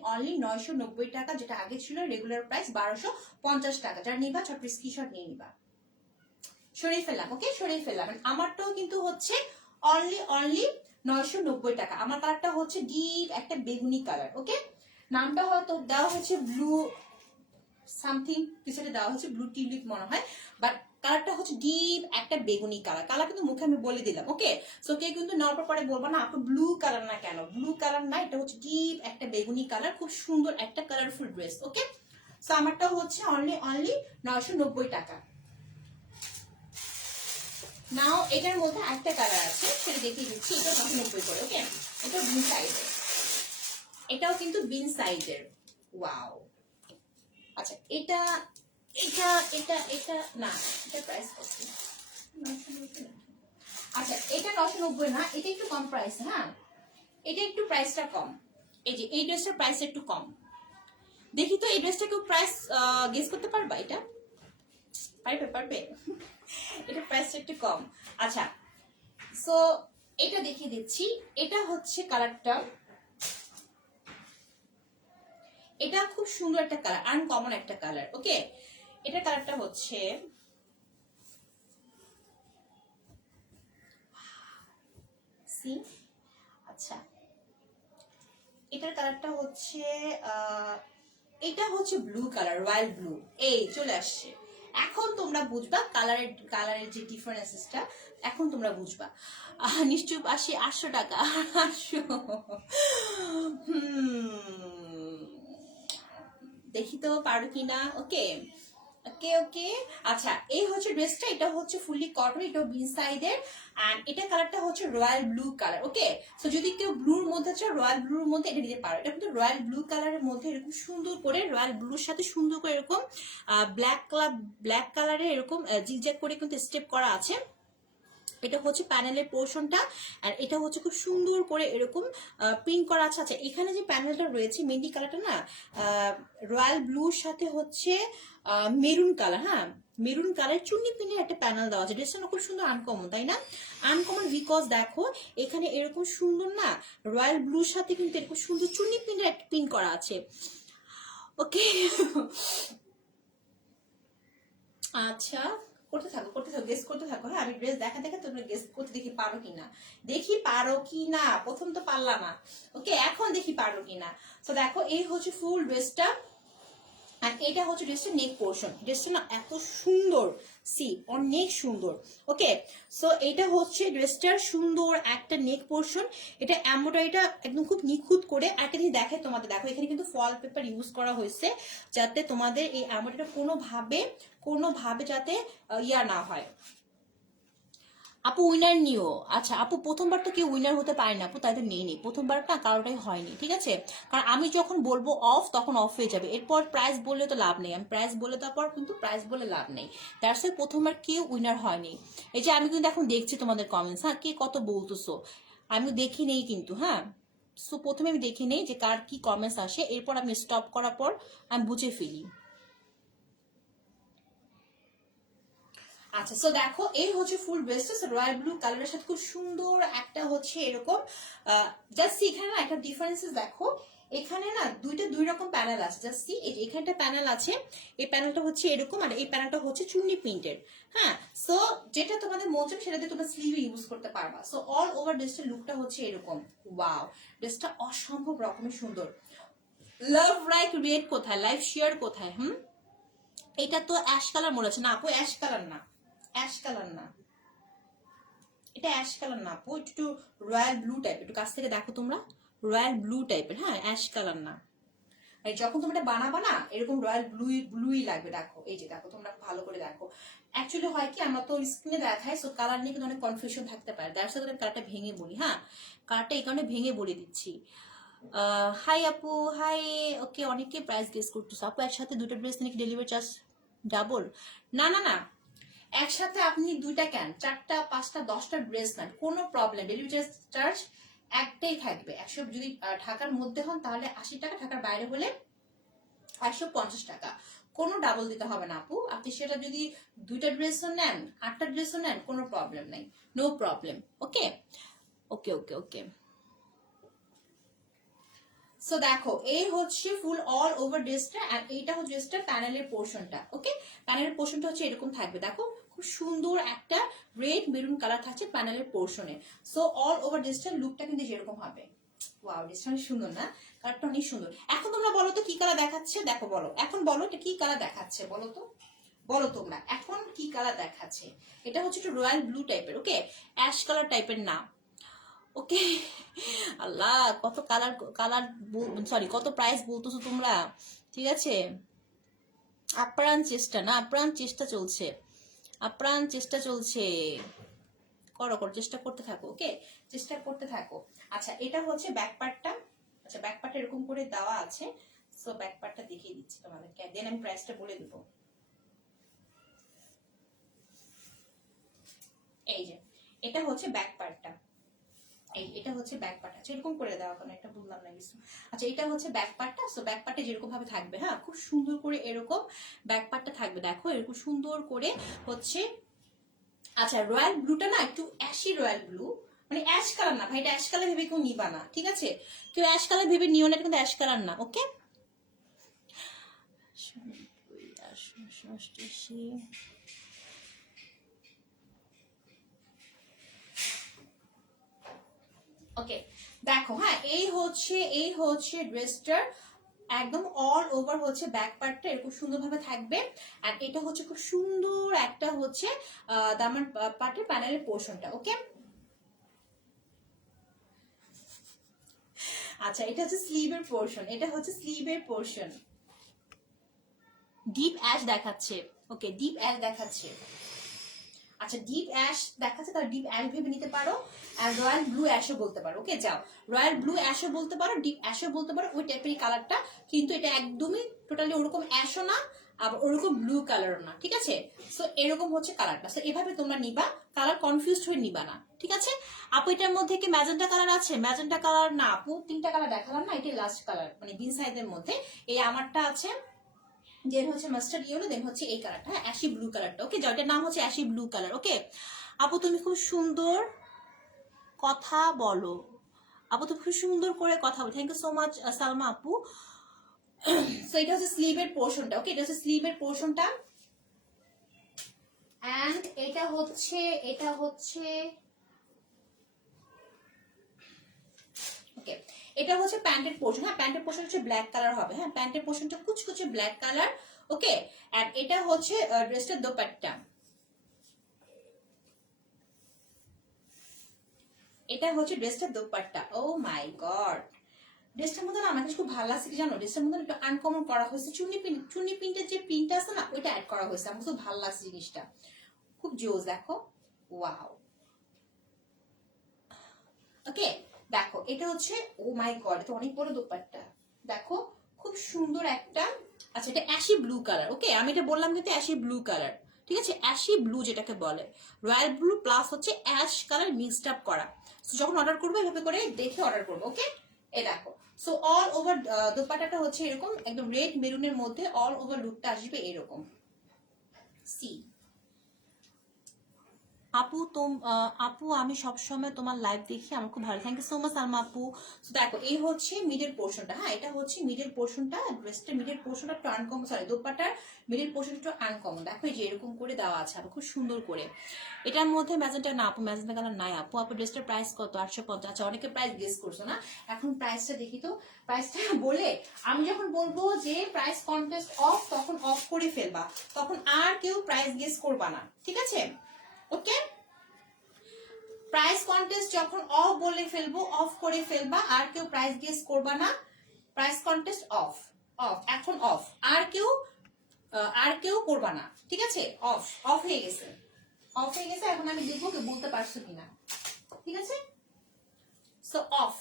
990 টাকা, যেটা আগে ছিল রেগুলার প্রাইস 1250 টাকা। যারা নিবা ছোট স্ক্রিনশট নিয়ে নিবা। সরিয়ে ফেললাম, ওকে সরিয়ে ফেললাম। আমারটাও কিন্তু হচ্ছে অনলি 990 টাকা। আমার কালারটা হচ্ছে ডিপ একটা বেগুনি কালার। ওকে, নামটা হয়তো দেওয়া হচ্ছে ব্লু সামথিং, পিছনে দেওয়া হচ্ছে ব্লু টিউলিপ মনে হয়, বাট কালারটা হচ্ছে ডিপ একটা বেগুনি কালার। কালার কিন্তু মুখে আমি বলে দিলাম। ওকে, সো কেউ কিন্তু নেওয়ার পরে বলবো না আপু ব্লু কালার না কেন, ব্লু কালার না, এটা হচ্ছে ডিপ একটা বেগুনি কালার, খুব সুন্দর একটা কালারফুল ড্রেস। ওকে, সো আমারটা হচ্ছে অনলি 990 টাকা। নাও এটার মধ্যে একটা কালার আছে, সেটা দেখিয়ে দিচ্ছি। এটা 990 করে। ওকে, এটা বিন সাইজের, এটাও কিন্তু বিন সাইজের। ওয়াও, আচ্ছা এটা এটা এটা এটা না, এটা প্রাইস কত? আচ্ছা এটা 990 না, এটা একটু কম প্রাইস। হ্যাঁ এটা একটু প্রাইসটা কম। এই যে এই ড্রেসটার প্রাইস একটু কম। দেখি তো এই ড্রেসটা কেউ প্রাইস গেস করতে পারবা? এটা পারবে এটা প্রাইসটা একটু কম। আচ্ছা সো এটা দেখিয়ে দিচ্ছি। এটা হচ্ছে কালারটা, এটা খুব সুন্দর একটা কালার, আনকমন একটা কালার। ওকে এটা কালারটা হচ্ছে সি। আচ্ছা এটার কালারটা হচ্ছে এটা হচ্ছে ব্লু কালার, রয়্যাল ব্লু। এই চলে আসছে। এখন তোমরা বুঝবা কালারের যে ডিফারেন্সেসটা এখন তোমরা বুঝবা। নিশ্চয় 800 টাকা 800। দেখি তো পারো কিনা। ওকে ওকে ওকে আচ্ছা এই হচ্ছে ড্রেসটা, এটা হচ্ছে ফুললি কটন, এটা বিন সাইডের, এন্ড এটা কালারটা হচ্ছে royal blue colour. Okay so যদি কেউ ব্লুর মধ্যে চাও, রয়্যাল ব্লুর মধ্যে এটা নিতে পারো। এটা কিন্তু রয়্যাল ব্লু কালারের মধ্যে এরকম সুন্দর করে, রয়্যাল ব্লুর সাথে সুন্দর করে এরকম ব্ল্যাক কালারের এরকম জিগজ্যাগ করে কিন্তু স্টেপ করা আছে। এটা হচ্ছে প্যানেলের পোর্শনটা, আর এটা হচ্ছে খুব সুন্দর করে এরকম প্রিন্ট করা আছে। আচ্ছা এখানে যে প্যানেলটা রয়েছে মেহেন্দি কালারটা না রয়্যাল ব্লুর সাথে হচ্ছে মেরুন কালার। হ্যাঁ মেরুন কালার চুন্নি পিনের একটা প্যানেল দেওয়া আছে। ড্রেসটা খুব সুন্দর, আনকমন তাই না? আনকমন বিকজ দেখো এখানে এরকম সুন্দর না রয়্যাল ব্লুর সাথে কিন্তু এরকম সুন্দর চুন্নি পিনের একটা প্রিন্ট করা আছে। ওকে আচ্ছা করতে থাকো গেস করতে থাকো। হ্যাঁ আমি ড্রেস দেখা তোমরা গেস করতে দেখি পারো কিনা, প্রথম তো পারলাম না। ওকে এখন দেখি পারো কিনা। তো দেখো এই হচ্ছে ফুল ড্রেসটা, আর এটা হচ্ছে ড্রেসটার নেক পোর্শন। ড্রেসটা না এত সুন্দর, সি অনেক সুন্দর। ওকে সো এটা হচ্ছে ড্রেসটার সুন্দর একটা নেক পোর্শন। এটা এমব্রয়ডারিটা একদম খুব নিখুঁত করে একটা জিনিস দেখায় তোমাদের। দেখো এখানে কিন্তু ফল পেপার ইউজ করা হয়েছে, যাতে তোমাদের এই এমব্রয়ডারিটা কোনোভাবে যাতে ইয়া না হয়। আপু উইনার নিও। আচ্ছা আপু প্রথমবার তো কেউ উইনার হতে পারে না আপু, তাই তো নেই প্রথমবার না কারোটাই হয়নি, ঠিক আছে? কারণ আমি যখন বলবো অফ তখন অফ হয়ে যাবে, এরপর প্রাইস বললে তো লাভ নেই, আমি প্রাইস বলে তারপর কিন্তু প্রাইস বলে লাভ নেই। দ্যাটস ওয়াই প্রথমবার কেউ উইনার হয়নি। এই যে আমি কিন্তু এখন দেখছি তোমাদের কমেন্টস, হ্যাঁ কে কত বলতেছো আমি দেখি নেই কিন্তু। হ্যাঁ সো প্রথমে আমি দেখে নেই যে কার কি কমেন্টস আসে, এরপর আমি স্টপ করার পর আমি বুঝে ফেলি। আচ্ছা সো দেখো এই হচ্ছে ফুল ড্রেসটা রয়্যাল ব্লু কালারের সাথে খুব সুন্দর একটা হচ্ছে এরকম জাস্ট এখানে না একটা ডিফারেন্সেস দেখো। এখানে না দুই রকম প্যানেল আছে। জাস্ট সি এই যে এখানে একটা প্যানেল আছে, এই প্যানেলটা হচ্ছে এরকম, আর এই প্যানেলটা হচ্ছে চুন্নি প্রিন্টেড। হ্যাঁ সো যেটা তোমাদের মন চাবে সেটা দিয়ে তোমরা স্লিভে ইউজ করতে পারবা। সো অল ওভার ড্রেসটার লুকটা হচ্ছে এরকম। ওয়াও ড্রেসটা অসম্ভব রকমের সুন্দর। লাভ লাইক রেড কোথায়, লাইভ শেয়ার কোথায়? এটা তো অ্যাশ কালার মনে হচ্ছে না আপু, অ্যাশ কালার না, অ্যাশ কালার না, এটা অ্যাশ কালার না আপু, একটু রয়্যাল ব্লু টাইপ, একটু কাছ থেকে দেখো তোমরা, রয়্যাল ব্লু টাইপের। হ্যাঁ অ্যাশ কালার না। আর যখন তোমরা এটা বানাবা না এরকম রয়্যাল ব্লুই লাগবে। দেখো এই যে দেখো তোমরা ভালো করে দেখো। অ্যাকচুয়ালি হয় কি আমরা তো স্ক্রিনে দেখাই, সো কালার নিয়ে কিন্তু অনেক কনফিউশন থাকতে পারে। দ্যাটস ওয়াই আমি কালারটা ভেঙে বলি। হ্যাঁ কালারটা এই কারণে ভেঙে বলে দিচ্ছি। হাই আপু হাই। ওকে অনেকে প্রাইস গেস করতেছে আপু, একসাথে দুটো ড্রেস নাকি ডেলিভারি চার্জ ডাবল? না না না একসাথে আপনি দুইটা কেন, 4টা 5টা 10টা ড্রেস নেন কোনো প্রবলেম, ডেলিভারি চার্জ একটাই থাকবে। 100 যদি ঢাকার মধ্যে হন তাহলে 80 টাকা, ঢাকার বাইরে হলে 150 টাকা। কোনো ডাবল দিতে হবে না আপু। আপনি সেটা যদি দুইটা ড্রেসও নেন 8টা ড্রেসও নেন কোনো প্রবলেম নেই, নো প্রবলেম। ওকে ওকে ওকে ওকে সো দেখো এই হচ্ছে ফুল অল ওভার ড্রেসটা, আর এইটা হচ্ছে ড্রেসটার প্যানেলের পোর্শনটা। ওকে প্যানেলের পোর্শনটা হচ্ছে এরকম থাকবে। দেখো খুব সুন্দর একটা রেড মেরুন কালার থাকছে প্যানেলের পোর্শনে। সো অল ওভার ড্রেসটার লুকটা কিন্তু যেরকম হবে। ওয়াও ড্রেসটা অনেক সুন্দর না, কালারটা অনেক সুন্দর। এখন তোমরা বলো তো কি কালার দেখাচ্ছে, দেখো বলো এখন বলো এটা কি কালার দেখাচ্ছে, বলো তো বলো তোমরা এখন কি কালার দেখাচ্ছে। এটা হচ্ছে একটু রয়্যাল ব্লু টাইপের, ওকে অ্যাশ কালার টাইপের না। ওকে আল্লাহ কত কালার কালার সরি কত প্রাইস বলতেছো তোমরা, ঠিক আছে? আপ্রাণ চেষ্টা না, আপ্রাণ চেষ্টা চলছে, আপ্রাণ চেষ্টা চলছে। করো করো চেষ্টা করতে থাকো। ওকে চেষ্টা করতে থাকো। আচ্ছা এটা হচ্ছে ব্যাক পার্টটা। আচ্ছা ব্যাক পার্টটা এরকম করে দেওয়া আছে। সো ব্যাক পার্টটা দেখিয়ে দিচ্ছি তোমাদেরকে, দেন আমি প্রাইসটা বলে দেবো। এই যে এটা হচ্ছে ব্যাক পার্টটা, এটা হচ্ছে ব্যাক পার্ট। আচ্ছা এরকম করে দেওয়া কেন, একটা বললাম না কিছু। আচ্ছা এটা হচ্ছে ব্যাক পার্টটা। সো ব্যাক পার্টে যেরকম ভাবে থাকবে, হ্যাঁ খুব সুন্দর করে এরকম ব্যাক পার্টটা থাকবে, দেখো এরকম সুন্দর করে হচ্ছে। আচ্ছা রয়্যাল ব্লুটা না একটু অ্যাশি রয়্যাল ব্লু, মানে অ্যাশ কালার না ভাই, এটা অ্যাশ কালার ভেবে কেউ নিবা না, ঠিক আছে? কেউ অ্যাশ কালার ভেবে নিও না, এটা কিন্তু অ্যাশ কালার না, ওকে? ওকে দেখো, হ্যাঁ এই হচ্ছে ড্রেসটার একদম অল ওভার হচ্ছে ব্যাক পার্টটা এরকম সুন্দরভাবে থাকবে। আর এটা হচ্ছে খুব সুন্দর একটা হচ্ছে দামান পার্টের প্যানেলের পোর্শনটা, ওকে? আচ্ছা এটা হচ্ছে স্লিভের পোর্শন, এটা হচ্ছে স্লিভের পোর্শন। ডিপ অ্যাশ দেখাচ্ছে, ওকে ডিপ অ্যাশ দেখাচ্ছে। আচ্ছা ডিপ অ্যাশ দেখাচ্ছে, তাহলে ডিপ অ্যাশ ভেবে নিতে পারো, আর রয়্যাল ব্লু অ্যাশও বলতে পারো, ওকে? যাও রয়্যাল ব্লু অ্যাশও বলতে পারো, ডিপ অ্যাশও বলতে পারো, ওই টাইপের কালারটা। কিন্তু এটা একদমই টোটালি ওরকম অ্যাশও না, আবার ওরকম ব্লু কালারও না, ঠিক আছে? সো এরকম হচ্ছে কালারটা। সো এভাবে তোমরা নিবা, কালার কনফিউজড হয়ে নিবা না, ঠিক আছে? আপু এটার মধ্যে কি ম্যাজেন্টা কালার আছে? ম্যাজেন্টা কালার না আপু, 3টা কালার দেখালাম না, এটাই লাস্ট কালার, মানে বিন সাইজের মধ্যে এই আমারটা আছে, দেন হচ্ছে মাস্টার্ড ইয়েলো, দেন হচ্ছে এই কালারটা, হ্যাঁ অ্যাশি ব্লু কালারটা, ওকে? যেটার নাম হচ্ছে অ্যাশি ব্লু কালার, ওকে? আপু তুমি খুব সুন্দর কথা বলো, আপু তুমি খুব সুন্দর করে কথা বলো, thank you so much Salma আপু। সো এটা হচ্ছে স্লিভের পোর্শনটা, ওকে? এটা হচ্ছে স্লিভের পোর্শনটা। এন্ড এটা হচ্ছে ওকে, এটা হচ্ছে প্যান্টের পোর্শন, হ্যাঁ প্যান্টের পোর্শন হচ্ছে ব্ল্যাক কালার হবে, হ্যাঁ প্যান্টের পোর্শনটা কুচকুচে ব্ল্যাক কালার, ওকে? এন্ড এটা হচ্ছে ড্রেসটার দোপাট্টা, এটা হচ্ছে ড্রেসটার দোপাট্টা। ও মাই গড, ড্রেসটার মধ্যে না আমার কাছে খুব ভালো লাগছে কি জানো, ড্রেসটার মধ্যে একটু আনকমন করা হয়েছে, চুন্নি প্রিন্টের যে প্রিন্টটা আছে না ওইটা অ্যাড করা হয়েছে, আমার খুব ভালো লাগছে জিনিসটা, খুব জোস, দেখো ওয়াও। ওকে দেখো এটা হচ্ছে, ও মাই গড এটা অনেক বড় দোপাট্টা, দেখো খুব সুন্দর একটা। আচ্ছা এটা অ্যাশি ব্লু কালার, ওকে? আমি এটা বললাম কিন্তু অ্যাশি ব্লু কালার, ঠিক আছে? অ্যাশি ব্লু যেটাকে বলে, রয়্যাল ব্লু প্লাস হচ্ছে অ্যাশ কালার মিক্সড আপ করা। তো যখন অর্ডার করবো এভাবে করে দেখে অর্ডার করবো, ওকে? এ দেখো, সো অল ওভার দোপাট্টাটা হচ্ছে এরকম একদম রেড মেরুনের মধ্যে অল ওভার লুকটা আসবে এরকম, সি। আপু আপু আমি সবসময় তোমার লাইভ দেখি, আমার খুব ভালো, thank you so much Salma আপু। তো দেখো এই হচ্ছে মিডল পোর্শনটা, হ্যাঁ এটা হচ্ছে মিডল পোর্শনটা, ড্রেসটার মিডল পোর্শনটা একটু আনকমন, সরি দোপাট্টার মিডল পোর্শনটা একটু আনকমন, দেখো এই যে এরকম করে দেওয়া আছে আর খুব সুন্দর করে। এটার মধ্যে ম্যাজেন্টা না আপু, ম্যাজেন্টা কালার নাই আপু। আপু ড্রেসটার প্রাইস কত? 850। আচ্ছা অনেকে প্রাইস গেস করছো না, এখন প্রাইসটা দেখি তো। প্রাইসটা বলে আমি যখন বলবো যে প্রাইস কন্টেস্ট অফ, তখন অফ করে ফেলবা, তখন আর কেউ প্রাইস গেস করবা না, ঠিক আছে? ওকে, প্রাইস কন্টেস্ট যখন অফ বলে ফেলবো, অফ করে ফেলবা, আর কেউ প্রাইস গেস করবা না। প্রাইস কন্টেস্ট অফ, অফ এখন অফ, আর কেউ করবা না, ঠিক আছে? অফ, অফ হয়ে গেছে, অফ হয়ে গেছে। এখন আমি দেখবো কেউ বলতে পারছো কিনা, ঠিক আছে? So of,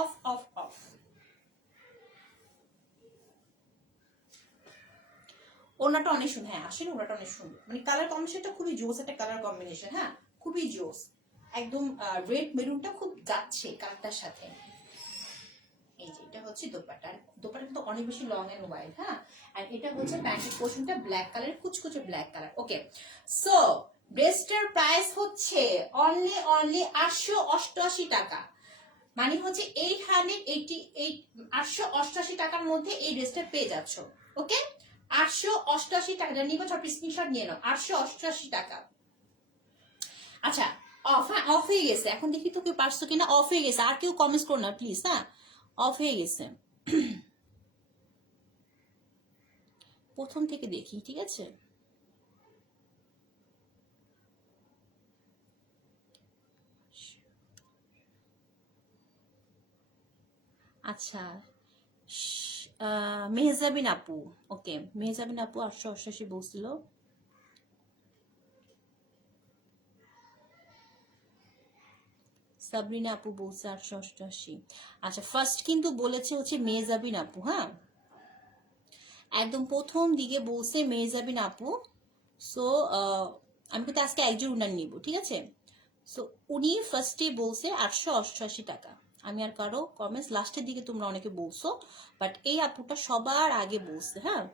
of of of. ওনাটা অনেক সুন্দর, হ্যাঁ আসলে ওনাটা অনেক সুন্দর, মানে কালার কম্বিনেশনটা খুবই জোস একটা কালার কম্বিনেশন, হ্যাঁ খুবই জোস, একদম রেড মেরুনটা খুব যাচ্ছে কালারটার সাথে। এই যে এটা হচ্ছে দোপাট্টা, দোপাট্টা কিন্তু অনেক বেশি লং এন্ড ওয়াইড, হ্যাঁ। আর এটা হচ্ছে প্যান্টের পোর্শনটা ব্ল্যাক কালার, কুচকুচে ব্ল্যাক কালার, ওকে? সো ড্রেসটার প্রাইস হচ্ছে অনলি 888 টাকা, মানে হচ্ছে 888 টাকার মধ্যে এই ড্রেসটা পেয়ে যাচ্ছ, ওকে? 888 টাকা, নিবা ছোট স্ক্রিনশট নিয়ে নাও, 888 টাকা। আচ্ছা অফ, হ্যাঁ অফ হয়ে গেছে, এখন দেখি তো কেউ পারছো কিনা, অফ হয়ে গেছে, আর কেউ কমেন্টস করো না প্লিজ, হ্যাঁ অফ হয়ে গেছে। প্রথম থেকে দেখি, ঠিক আছে? আচ্ছা মেহজাবিন আপু, ওকে মেহজাবিন আপু 888 বলছিল। সাবরিনা আপু বলছে 888। আচ্ছা ফার্স্ট কিন্তু বলেছে হচ্ছে মেহজাবিন আপু, হ্যাঁ একদম প্রথম দিকে বলছে মেহজাবিন আপু। সো আমি কিন্তু আজকে একজন উনার নিব, ঠিক আছে? সো উনি ফার্স্টে বলছে 888 টাকা। আমি আর কারো কমেন্টস লাস্টের দিকে তোমরা অনেকে বলছো, বাট এই আপুটা সবার আগে বলছে। হ্যাঁ,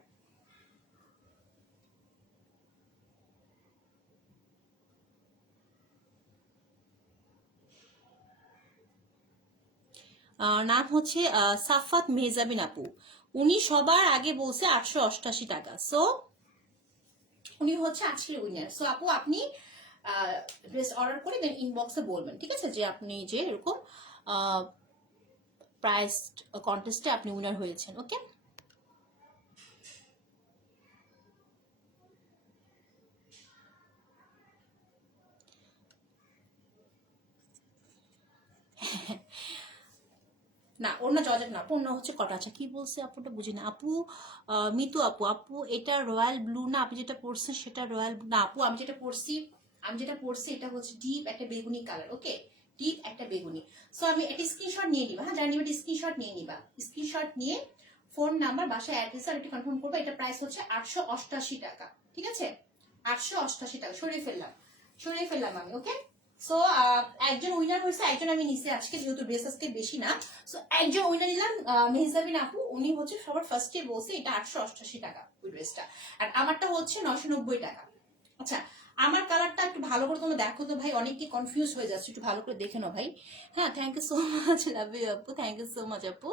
নাম হচ্ছে সাফাত মেহজাবিন আপু। উনি সবার আগে বলছে 888 টাকা। সো উনি হচ্ছে আজকের উইনার। সো আপু আপনি ড্রেস অর্ডার করে দেন ইনবক্সে বলবেন, ঠিক আছে, যে আপনি যে এরকম প্রাইস কন্টেস্টে আপনি উইনার হয়েছেন। ওকে, না অন্য জর্জেট না আপু, অন্য হচ্ছে কটা। আচ্ছা কি বলছে আপুটা বুঝি না। আপু মিতু আপু, আপু এটা রয়্যাল ব্লু না, আপনি যেটা পরছেন সেটা রয়্যাল ব্লু না আপু। আমি যেটা পরছি এটা হচ্ছে ডিপ একটা বেগুনি কালার। ওকে, ডিপ একটা বেগুনি। সো আমি একটা স্ক্রিনশট নিয়ে নিবা। হ্যাঁ, জানি একটা স্ক্রিনশট নিয়ে নিবা। স্ক্রিনশট নিয়ে ফোন নাম্বার, বাসায় অ্যাড্রেস আর এটা কনফার্ম করবো। এটা প্রাইস হচ্ছে 888 টাকা, ঠিক আছে, 888 টাকা। সরিয়ে ফেললাম আমি। ওকে, সো একজন উইনার হয়েছে, একজন আমি নিছি আজকে, যেহেতু ড্রেস আজকে বেশি না। সো একজন উইনার নিলাম মেহজাবিন আপু। উনি হচ্ছে সবার ফার্স্টে বলছে এটা 888 টাকা ওই ড্রেসটা, আর আমারটা হচ্ছে 990 টাকা। আচ্ছা, আমার কালারটা একটু ভালো করে তোমরা দেখো তো ভাই, অনেকে কনফিউজ হয়ে যাচ্ছে, একটু ভালো করে দেখে নাও ভাই। হ্যাঁ, thank you so much, love you আপু, থ্যাংক ইউ সো মাচ আপু।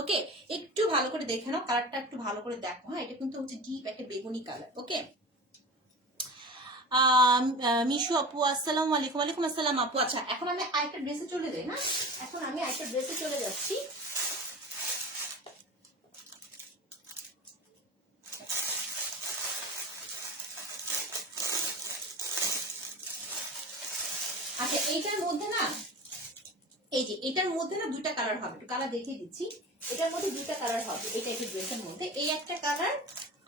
ওকে, একটু ভালো করে দেখে নাও, কালারটা একটু ভালো করে দেখো। হ্যাঁ, এটা কিন্তু হচ্ছে ডিপ একটা বেগুনি কালার। ওকে, মিশু আপু আসসালামু আলাইকুম। ওয়ালাইকুম আসসালাম আপু। আচ্ছা, এখন আমি আরেকটা ড্রেসে চলে যাই। না, এখন আমি আরেকটা ড্রেসে চলে যাচ্ছি। আচ্ছা, এইটার মধ্যে না, এই যে এটার মধ্যে না দুইটা কালার হবে, একটু কালার দেখিয়ে দিচ্ছি। এটার মধ্যে দুইটা কালার হবে, এটা একটা ড্রেসের মধ্যে এই একটা কালার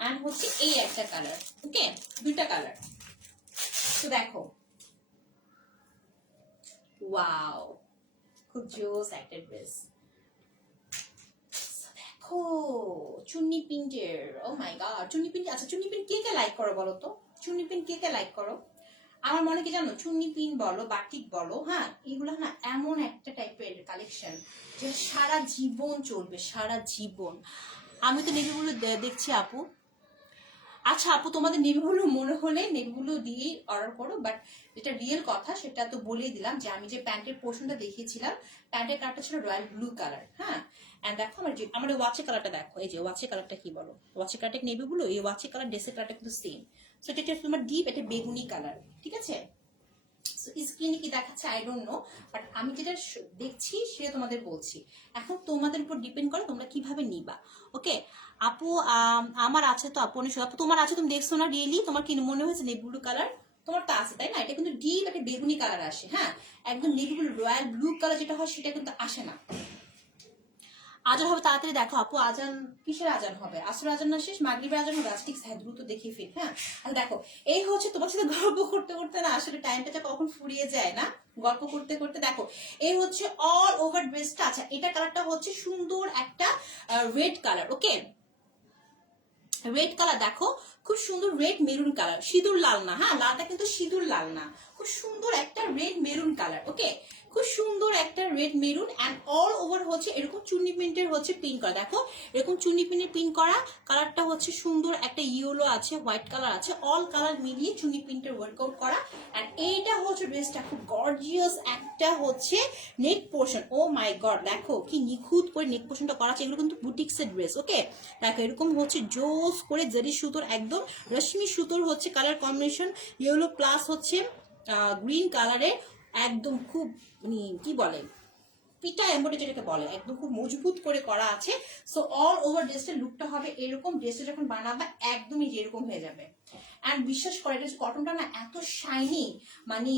আর হচ্ছে এই একটা কালার। ওকে, দুইটা কালার। তো দেখো, ওয়াও, খুব জোস একটা ড্রেস। দেখো চুন্নি প্রিন্টের, ও মাই গড, চুন্নি প্রিন্ট। আচ্ছা, চুন্নি প্রিন্ট কে কে লাইক করো বলো তো? চুন্নি প্রিন্ট কে কে লাইক করো? আমার মনে কি জানো, চুন্নি প্রিন্ট বলো, বাটিক বলো, হ্যাঁ, এগুলো না এমন একটা টাইপের কালেকশন যে সারা জীবন চলবে, সারা জীবন। আমি তো নেভিগুলো দেখছি আপু। আচ্ছা আপু, তোমাদের নেভিগুলো মনে হলে নেভিগুলো দিয়ে অর্ডার করো, বাট যেটা রিয়েল কথা সেটা তো বলেই দিলাম, যে আমি যে প্যান্টের পোর্শনটা দেখিয়েছিলাম, প্যান্টের কালারটা ছিল রয়্যাল ব্লু কালার। হ্যাঁ, এন্ড দেখো আমার ওয়াচের কালারটা দেখো, এই যে ওয়াচের কালারটা কি বলো, ওয়াচের কালারটা নেভি ব্লু, এই ওয়াচের কালার ড্রেসের কালারটা কিন্তু সেম। সো এটা তোমার ডিপ একটা বেগুনি কালার, ঠিক আছে। স্ক্রিনে কি দেখাচ্ছে আই ডোন্ট নো, বাট আমি যেটা দেখছি সেটা তোমাদের বলছি। এখন তোমাদের উপর ডিপেন্ড করে তোমরা কিভাবে নিবা। ওকে আপু, আমার আছে তো আপু, আপু তোমার আছে, তুমি দেখছো না রিয়েলি? তোমার কি মনে হয়েছে নেভি ব্লু কালার? তোমার তো আছে তাই না? এটা কিন্তু ডিপ একটা বেগুনি কালার আসে। হ্যাঁ, একদম navy blue royal blue colour যেটা হয় সেটা কিন্তু আসে না। আজান হবে তাড়াতাড়ি দেখো আপু। আজান কিসের আজান হবে? আসর আজান না শেষ, মাগরিবের আজান হবে। ঠিক হ্যাঁ, দ্রুত দেখিয়ে ফির। হ্যাঁ, আর দেখো এই হচ্ছে তোমার সাথে গল্প করতে করতে না আসলে টাইমটা কখন ফুরিয়ে যায় না, গল্প করতে করতে। দেখো এই হচ্ছে অল ওভার ড্রেসটা। আচ্ছা, এটা কালারটা হচ্ছে সুন্দর একটা রেড কালার। ওকে, রেড কালার দেখো, খুব সুন্দর রেড মেরুন কালার, সিঁদুর লাল না। হ্যাঁ, লালটা কিন্তু সিঁদুর লাল না, খুব সুন্দর একটা রেড মেরুন কালার। ওকে, খুব সুন্দর একটা red maroon, and all over হচ্ছে এরকম চুন্নি প্রিন্টের হচ্ছে প্রিন্ট করা। দেখো এরকম চুন্নি প্রিন্টের প্রিন্ট করা, কালারটা হচ্ছে সুন্দর একটা ইয়েলো আছে, হোয়াইট কালার আছে, অল কালার মিলিয়ে চুন্নি প্রিন্টের ওয়ার্কআউট করা। অ্যান্ড এইটা হচ্ছে ড্রেসটা খুব গর্জিয়াস একটা হচ্ছে নেক পোর্শন। ও মাই গড, দেখো কি নিখুঁত করে নেক পোর্শনটা করা আছে। এগুলো কিন্তু বুটিক্সের ড্রেস। ওকে, দেখো এরকম হচ্ছে জোস করে জারি সুতোর, একদম রেশমি সুতোর হচ্ছে কালার কম্বিনেশন, ইয়েলো প্লাস হচ্ছে গ্রিন কালারে, একদম খুব মানে কি বলে পিটা এমব্রয়ডারি যেটাকে বলে, একদম খুব মজবুত করে করা আছে। সো অল ওভার ড্রেসের লুকটা হবে এরকম। ড্রেসটা যখন বানাবে একদমই যেরকম হয়ে যাবে। অ্যান্ড বিশ্বাস করে, এটা কটনটা না এত শাইনি, মানে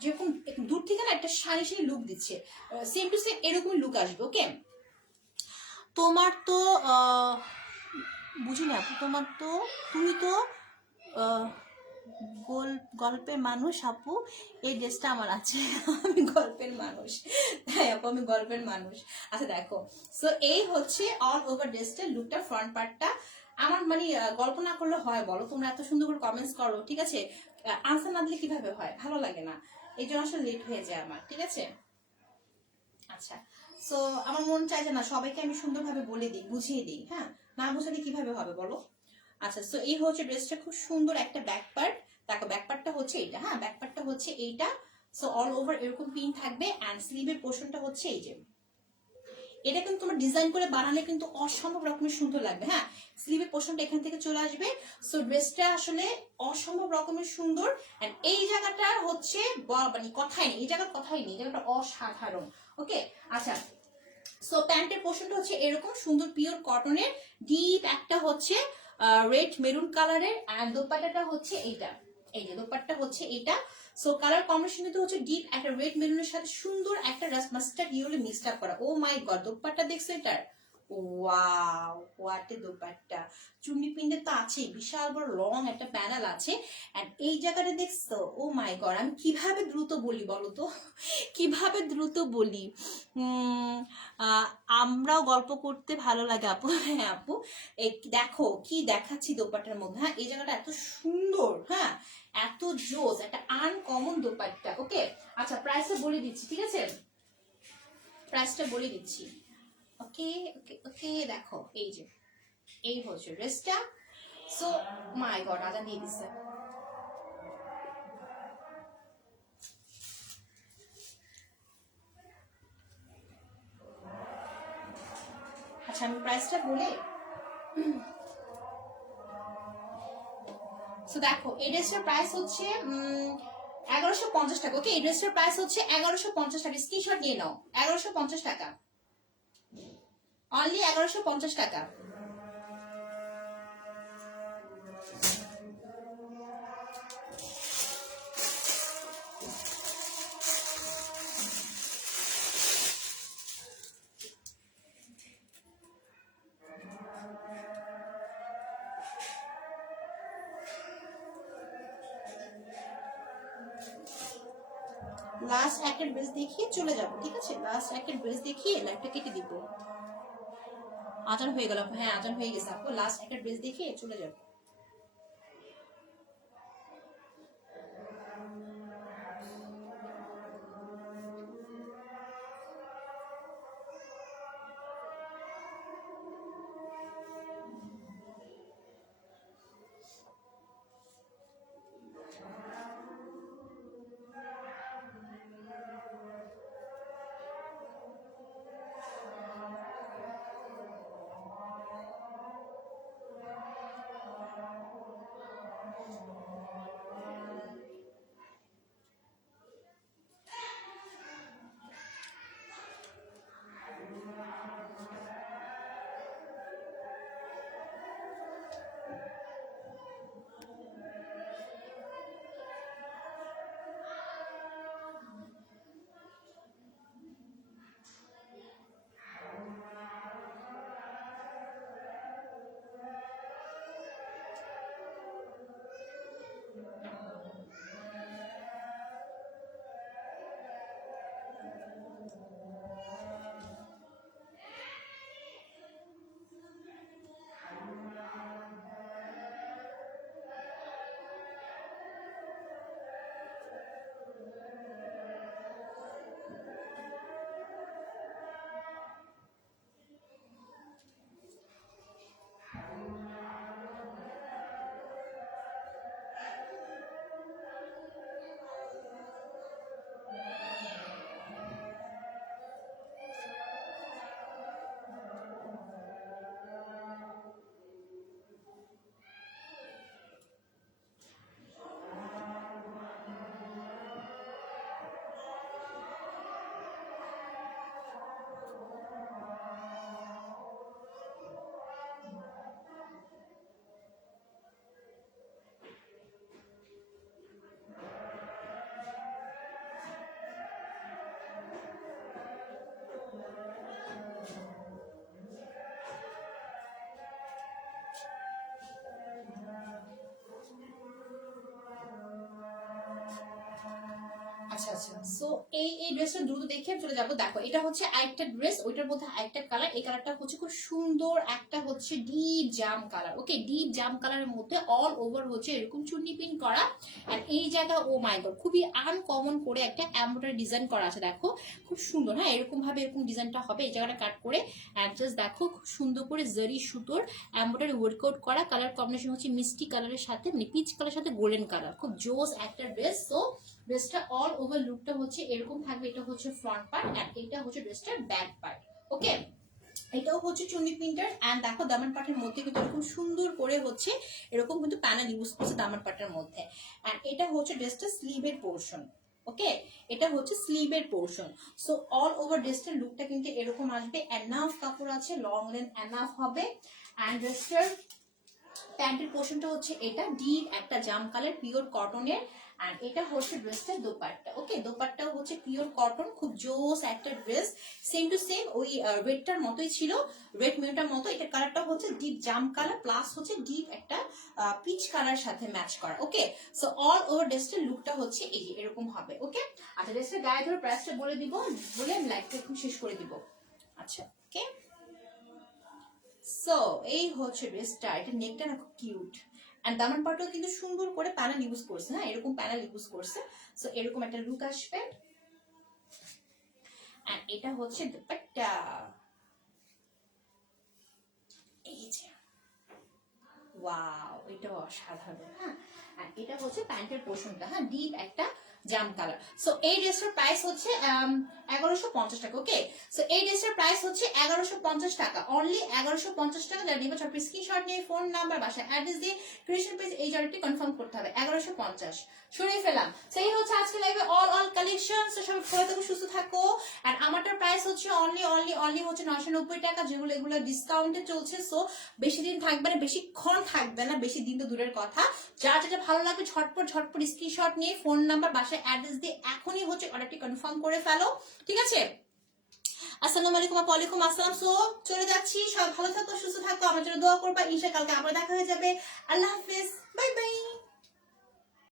যেরকম দূর থেকে না একটা শাইনি শাইনি লুক দিচ্ছে, সেম টু সেম এরকমই লুক আসবে। ওকে, তোমার তো বুঝি না আপু, তোমার তো, তুমি তো গল্পের মানুষ আপু, এই ড্রেসটা আমার আছে। আমি গল্পের মানুষ, তাই আপু আমি গল্পের মানুষ। আচ্ছা দেখো, সো এই হচ্ছে অল ওভার ড্রেসটার লুকটা, ফ্রন্ট পার্টটা। আমার মানে গল্প না করলে হয় বলো? তোমরা এত সুন্দর করে কমেন্টস করো, ঠিক আছে, আনসার না দিলে কিভাবে হয়? ভালো লাগে না। এই জন্য আসলে লেট হয়ে যায় আমার, ঠিক আছে? আচ্ছা, সো আমার মন চায় যে না সবাইকে আমি সুন্দরভাবে বলে দিই, বুঝিয়ে দিই, হ্যাঁ? না বুঝালে কিভাবে হবে বলো? আচ্ছা, সো এই হচ্ছে ড্রেসটা, খুব সুন্দর একটা ব্যাক পার্ট। দেখো ব্যাক পার্টটা হচ্ছে এইটা, হ্যাঁ ব্যাক পার্টটা হচ্ছে এইটা। সো অল ওভার এরকম পিন থাকবে অ্যান্ড স্লিভের পোর্শনটা হচ্ছে এই যে, এটা কিন্তু তোমার ডিজাইন করে বানালে কিন্তু অসম্ভব রকমের সুন্দর লাগবে, হ্যাঁ? স্লিভের পোর্শনটা এখান থেকে চলে আসবে। সো ড্রেসটা আসলে অসম্ভব রকমের সুন্দর। এন্ড এই জায়গাটা হচ্ছে মানে কথাই নেই, এই জায়গার কথাই নেই, এই জায়গাটা অসাধারণ। ওকে, আচ্ছা, সো প্যান্টের পোর্শনটা হচ্ছে এরকম সুন্দর পিওর কটনের, ডিপ একটা হচ্ছে রেড মেরুন কালারের, এন্ড দোপাট্টাটা হচ্ছে এইটা, এই যে দোপাট্টা হচ্ছে এইটা। সো কালার কম্বিনেশন কিন্তু হচ্ছে ডিপ একটা রেড মেরুনের সাথে সুন্দর একটা মাস্টার্ড ইয়েলো মিক্সড আপ করা। ও মাই গড, দোপাট্টা দেখছো এটার? Wow, what a dupatta! চুন্নি পিন্ডে তো আছে, বিশাল বড় লং একটা প্যানেল আছে। এন্ড এই জায়গাটা দেখছো? ও মাই গড, আমি কিভাবে দ্রুত বলি বলো তো, কিভাবে দ্রুত বলি? আমরাও গল্প করতে ভালো লাগে আপু। হ্যাঁ আপু, এই দেখো কি দেখাচ্ছি দোপাট্টার মধ্যে, হ্যাঁ এই জায়গাটা এত সুন্দর, হ্যাঁ এত জোস, একটা আনকমন দোপাট্টা। ওকে, আচ্ছা প্রাইসটা বলে দিচ্ছি, ঠিক আছে? প্রাইসটা বলে দিচ্ছি। ওকে ওকে ওকে, দেখো এই যে, এই হচ্ছে ড্রেসটা। সো মাই গড, আজান দিয়ে দিচ্ছে। আচ্ছা আমি প্রাইসটা বলে, সো দেখো এই ড্রেসটার প্রাইস হচ্ছে 1150 টাকা। ওকে, এই ড্রেসটার প্রাইস হচ্ছে 1150 টাকা। স্ক্রিনশট নিয়ে নাও, 1150 টাকা, অনলি 1150 টাকা। লাস্ট একটা ড্রেস দেখিয়ে চলে যাবো, ঠিক আছে? লাস্ট একটা ড্রেস দেখিয়ে লাইভটা কেটে দিব। আজান হয়ে গেল, হ্যাঁ আজান হয়ে গেছে আপু, লাস্ট একটা ড্রেস দেখিয়ে চলে যাবো। আচ্ছা, সো এই ড্রেসটা দ্রুত দেখে চলে যাবো। দেখো এটা হচ্ছে আরেকটা ড্রেস, ওইটার মধ্যে আরেকটা কালার। এই কালারটা হচ্ছে খুব সুন্দর একটা হচ্ছে ডিপ জাম কালার। ওকে, ডিপ জাম কালারের মধ্যে অল ওভার হচ্ছে এরকম চুন্নি পিন করা। আর এই জায়গা ও মাই গড খুবই আনকমন করে একটা এমব্রয়ডারি ডিজাইন করা আছে। দেখো খুব সুন্দর, হ্যাঁ এরকম ভাবে এরকম ডিজাইনটা হবে। এই জায়গাটা কাট করে অ্যাডজাস্ট দেখো খুব সুন্দর করে জারি সুতোর এমব্রয়ডারি ওয়ার্কআউট করা। কালার কম্বিনেশন হচ্ছে মিষ্টি কালারের সাথে মানে পিচ কালারের সাথে গোল্ডেন কালার। খুব জোস একটা ড্রেস। সো ড্রেসটা অল ওভার লুকটা হচ্ছে এরকম থাকবে। এটা হচ্ছে ফ্রন্ট পার্ট আর এটা হচ্ছে ড্রেসটার ব্যাক পার্ট। ওকে, এটাও হচ্ছে চুন্নি প্রিন্টার। এন্ড দেখো দামান পাটের মধ্যে কিন্তু এরকম সুন্দর করে হচ্ছে এরকম কিন্তু প্যানেল ইউজ করছে দামান পাটের মধ্যে। এন্ড এটা হচ্ছে ড্রেসটা স্লিভের পোর্শন। ওকে, এটা হচ্ছে স্লিভের পোর্শন। সো অল ওভার ড্রেসটার লুকটা কিন্তু এরকম আসবে। এনাফ কাপড় আছে, লং লেন্থ এনাফ হবে। এন্ড ড্রেসটার প্যান্টের পোর্শনটা হচ্ছে এটা ডিপ একটা জাম কালার পিওর কটনের। আর এটা হচ্ছে ড্রেসটার দোপাট্টা। ওকে, দোপাট্টাও হচ্ছে পিওর কটন, খুব জোস একটা ড্রেস। সেম টু সেম ওই রেডটার মতোই ছিল, রেড মেরুনটার মতো। এটা কালারটা হচ্ছে ডিপ জাম কালার প্লাস হচ্ছে ডিপ একটা পিচ কালার সাথে ম্যাচ করা। ওকে, সো অল ওভার ড্রেসটার লুকটা হচ্ছে এই যে এরকম হবে। ওকে, আচ্ছা ড্রেসটার গায়ে ধরে প্রাইসটা বলে দিব, বলে আমি লাইভটা একটু শেষ করে দিব। আচ্ছা ওকে, সো এই হচ্ছে ড্রেসটা। এটা নেকটা না খুব কিউট। এন্ড দামান পাটও কিন্তু সুন্দর করে প্যানেল ইউজ করছে, হ্যাঁ এরকম প্যানেল ইউজ করছে। সো এরকম একটা লুক আসবে। এন্ড এটা হচ্ছে দুপাট্টা, এই যে ওয়াও, এটা অসাধারণ। হ্যাঁ, আর এটা হচ্ছে প্যান্টের পোর্শনটা, হ্যাঁ ডিপ একটা জাম কালার। সো এই ড্রেসটার প্রাইস হচ্ছে 1150 টাকা। ওকে, সো এই ড্রেসটার প্রাইস হচ্ছে 1150 টাকা, অনলি 1150 টাকা। যারা নিবে সব স্ক্রিনশট নিয়ে ফোন নাম্বার বাসা অ্যাড্রেস দিয়ে ক্রিয়েশন পেজ এই জয়টি কনফার্ম করতে হবে। 1150 সরিয়ে ফেলাম। সেই হচ্ছে আজকে লাইভে অল কালেকশন। সো সবাই ভালো থাকো, সুস্থ থাকো। আর আমারটার প্রাইস হচ্ছে অনলি হচ্ছে 990 টাকা, যেগুলো এগুলো ডিসকাউন্টে চলছে। সো বেশি দিন থাকবে না, বেশিক্ষণ থাকবে না, বেশি দিন তো দূরের কথা। যা যেটা ভালো লাগবে ঝটপট স্ক্রিনশট নিয়ে ফোন নাম্বার বাসায় অ্যাড্রেস দিয়ে এখনই হচ্ছে অর্ডারটি কনফার্ম করে ফেলো, ঠিক আছে? আসসালামু আলাইকুম, ওয়ালাইকুম আসসালাম। সো চলে যাচ্ছি, সব ভালো থাকো, সুস্থ থাকো, আমার জন্য দোয়া করবা। ইনশাআল্লাহ কালকে আবার দেখা হয়ে যাবে। আল্লাহ হাফেজ, বাই বাই।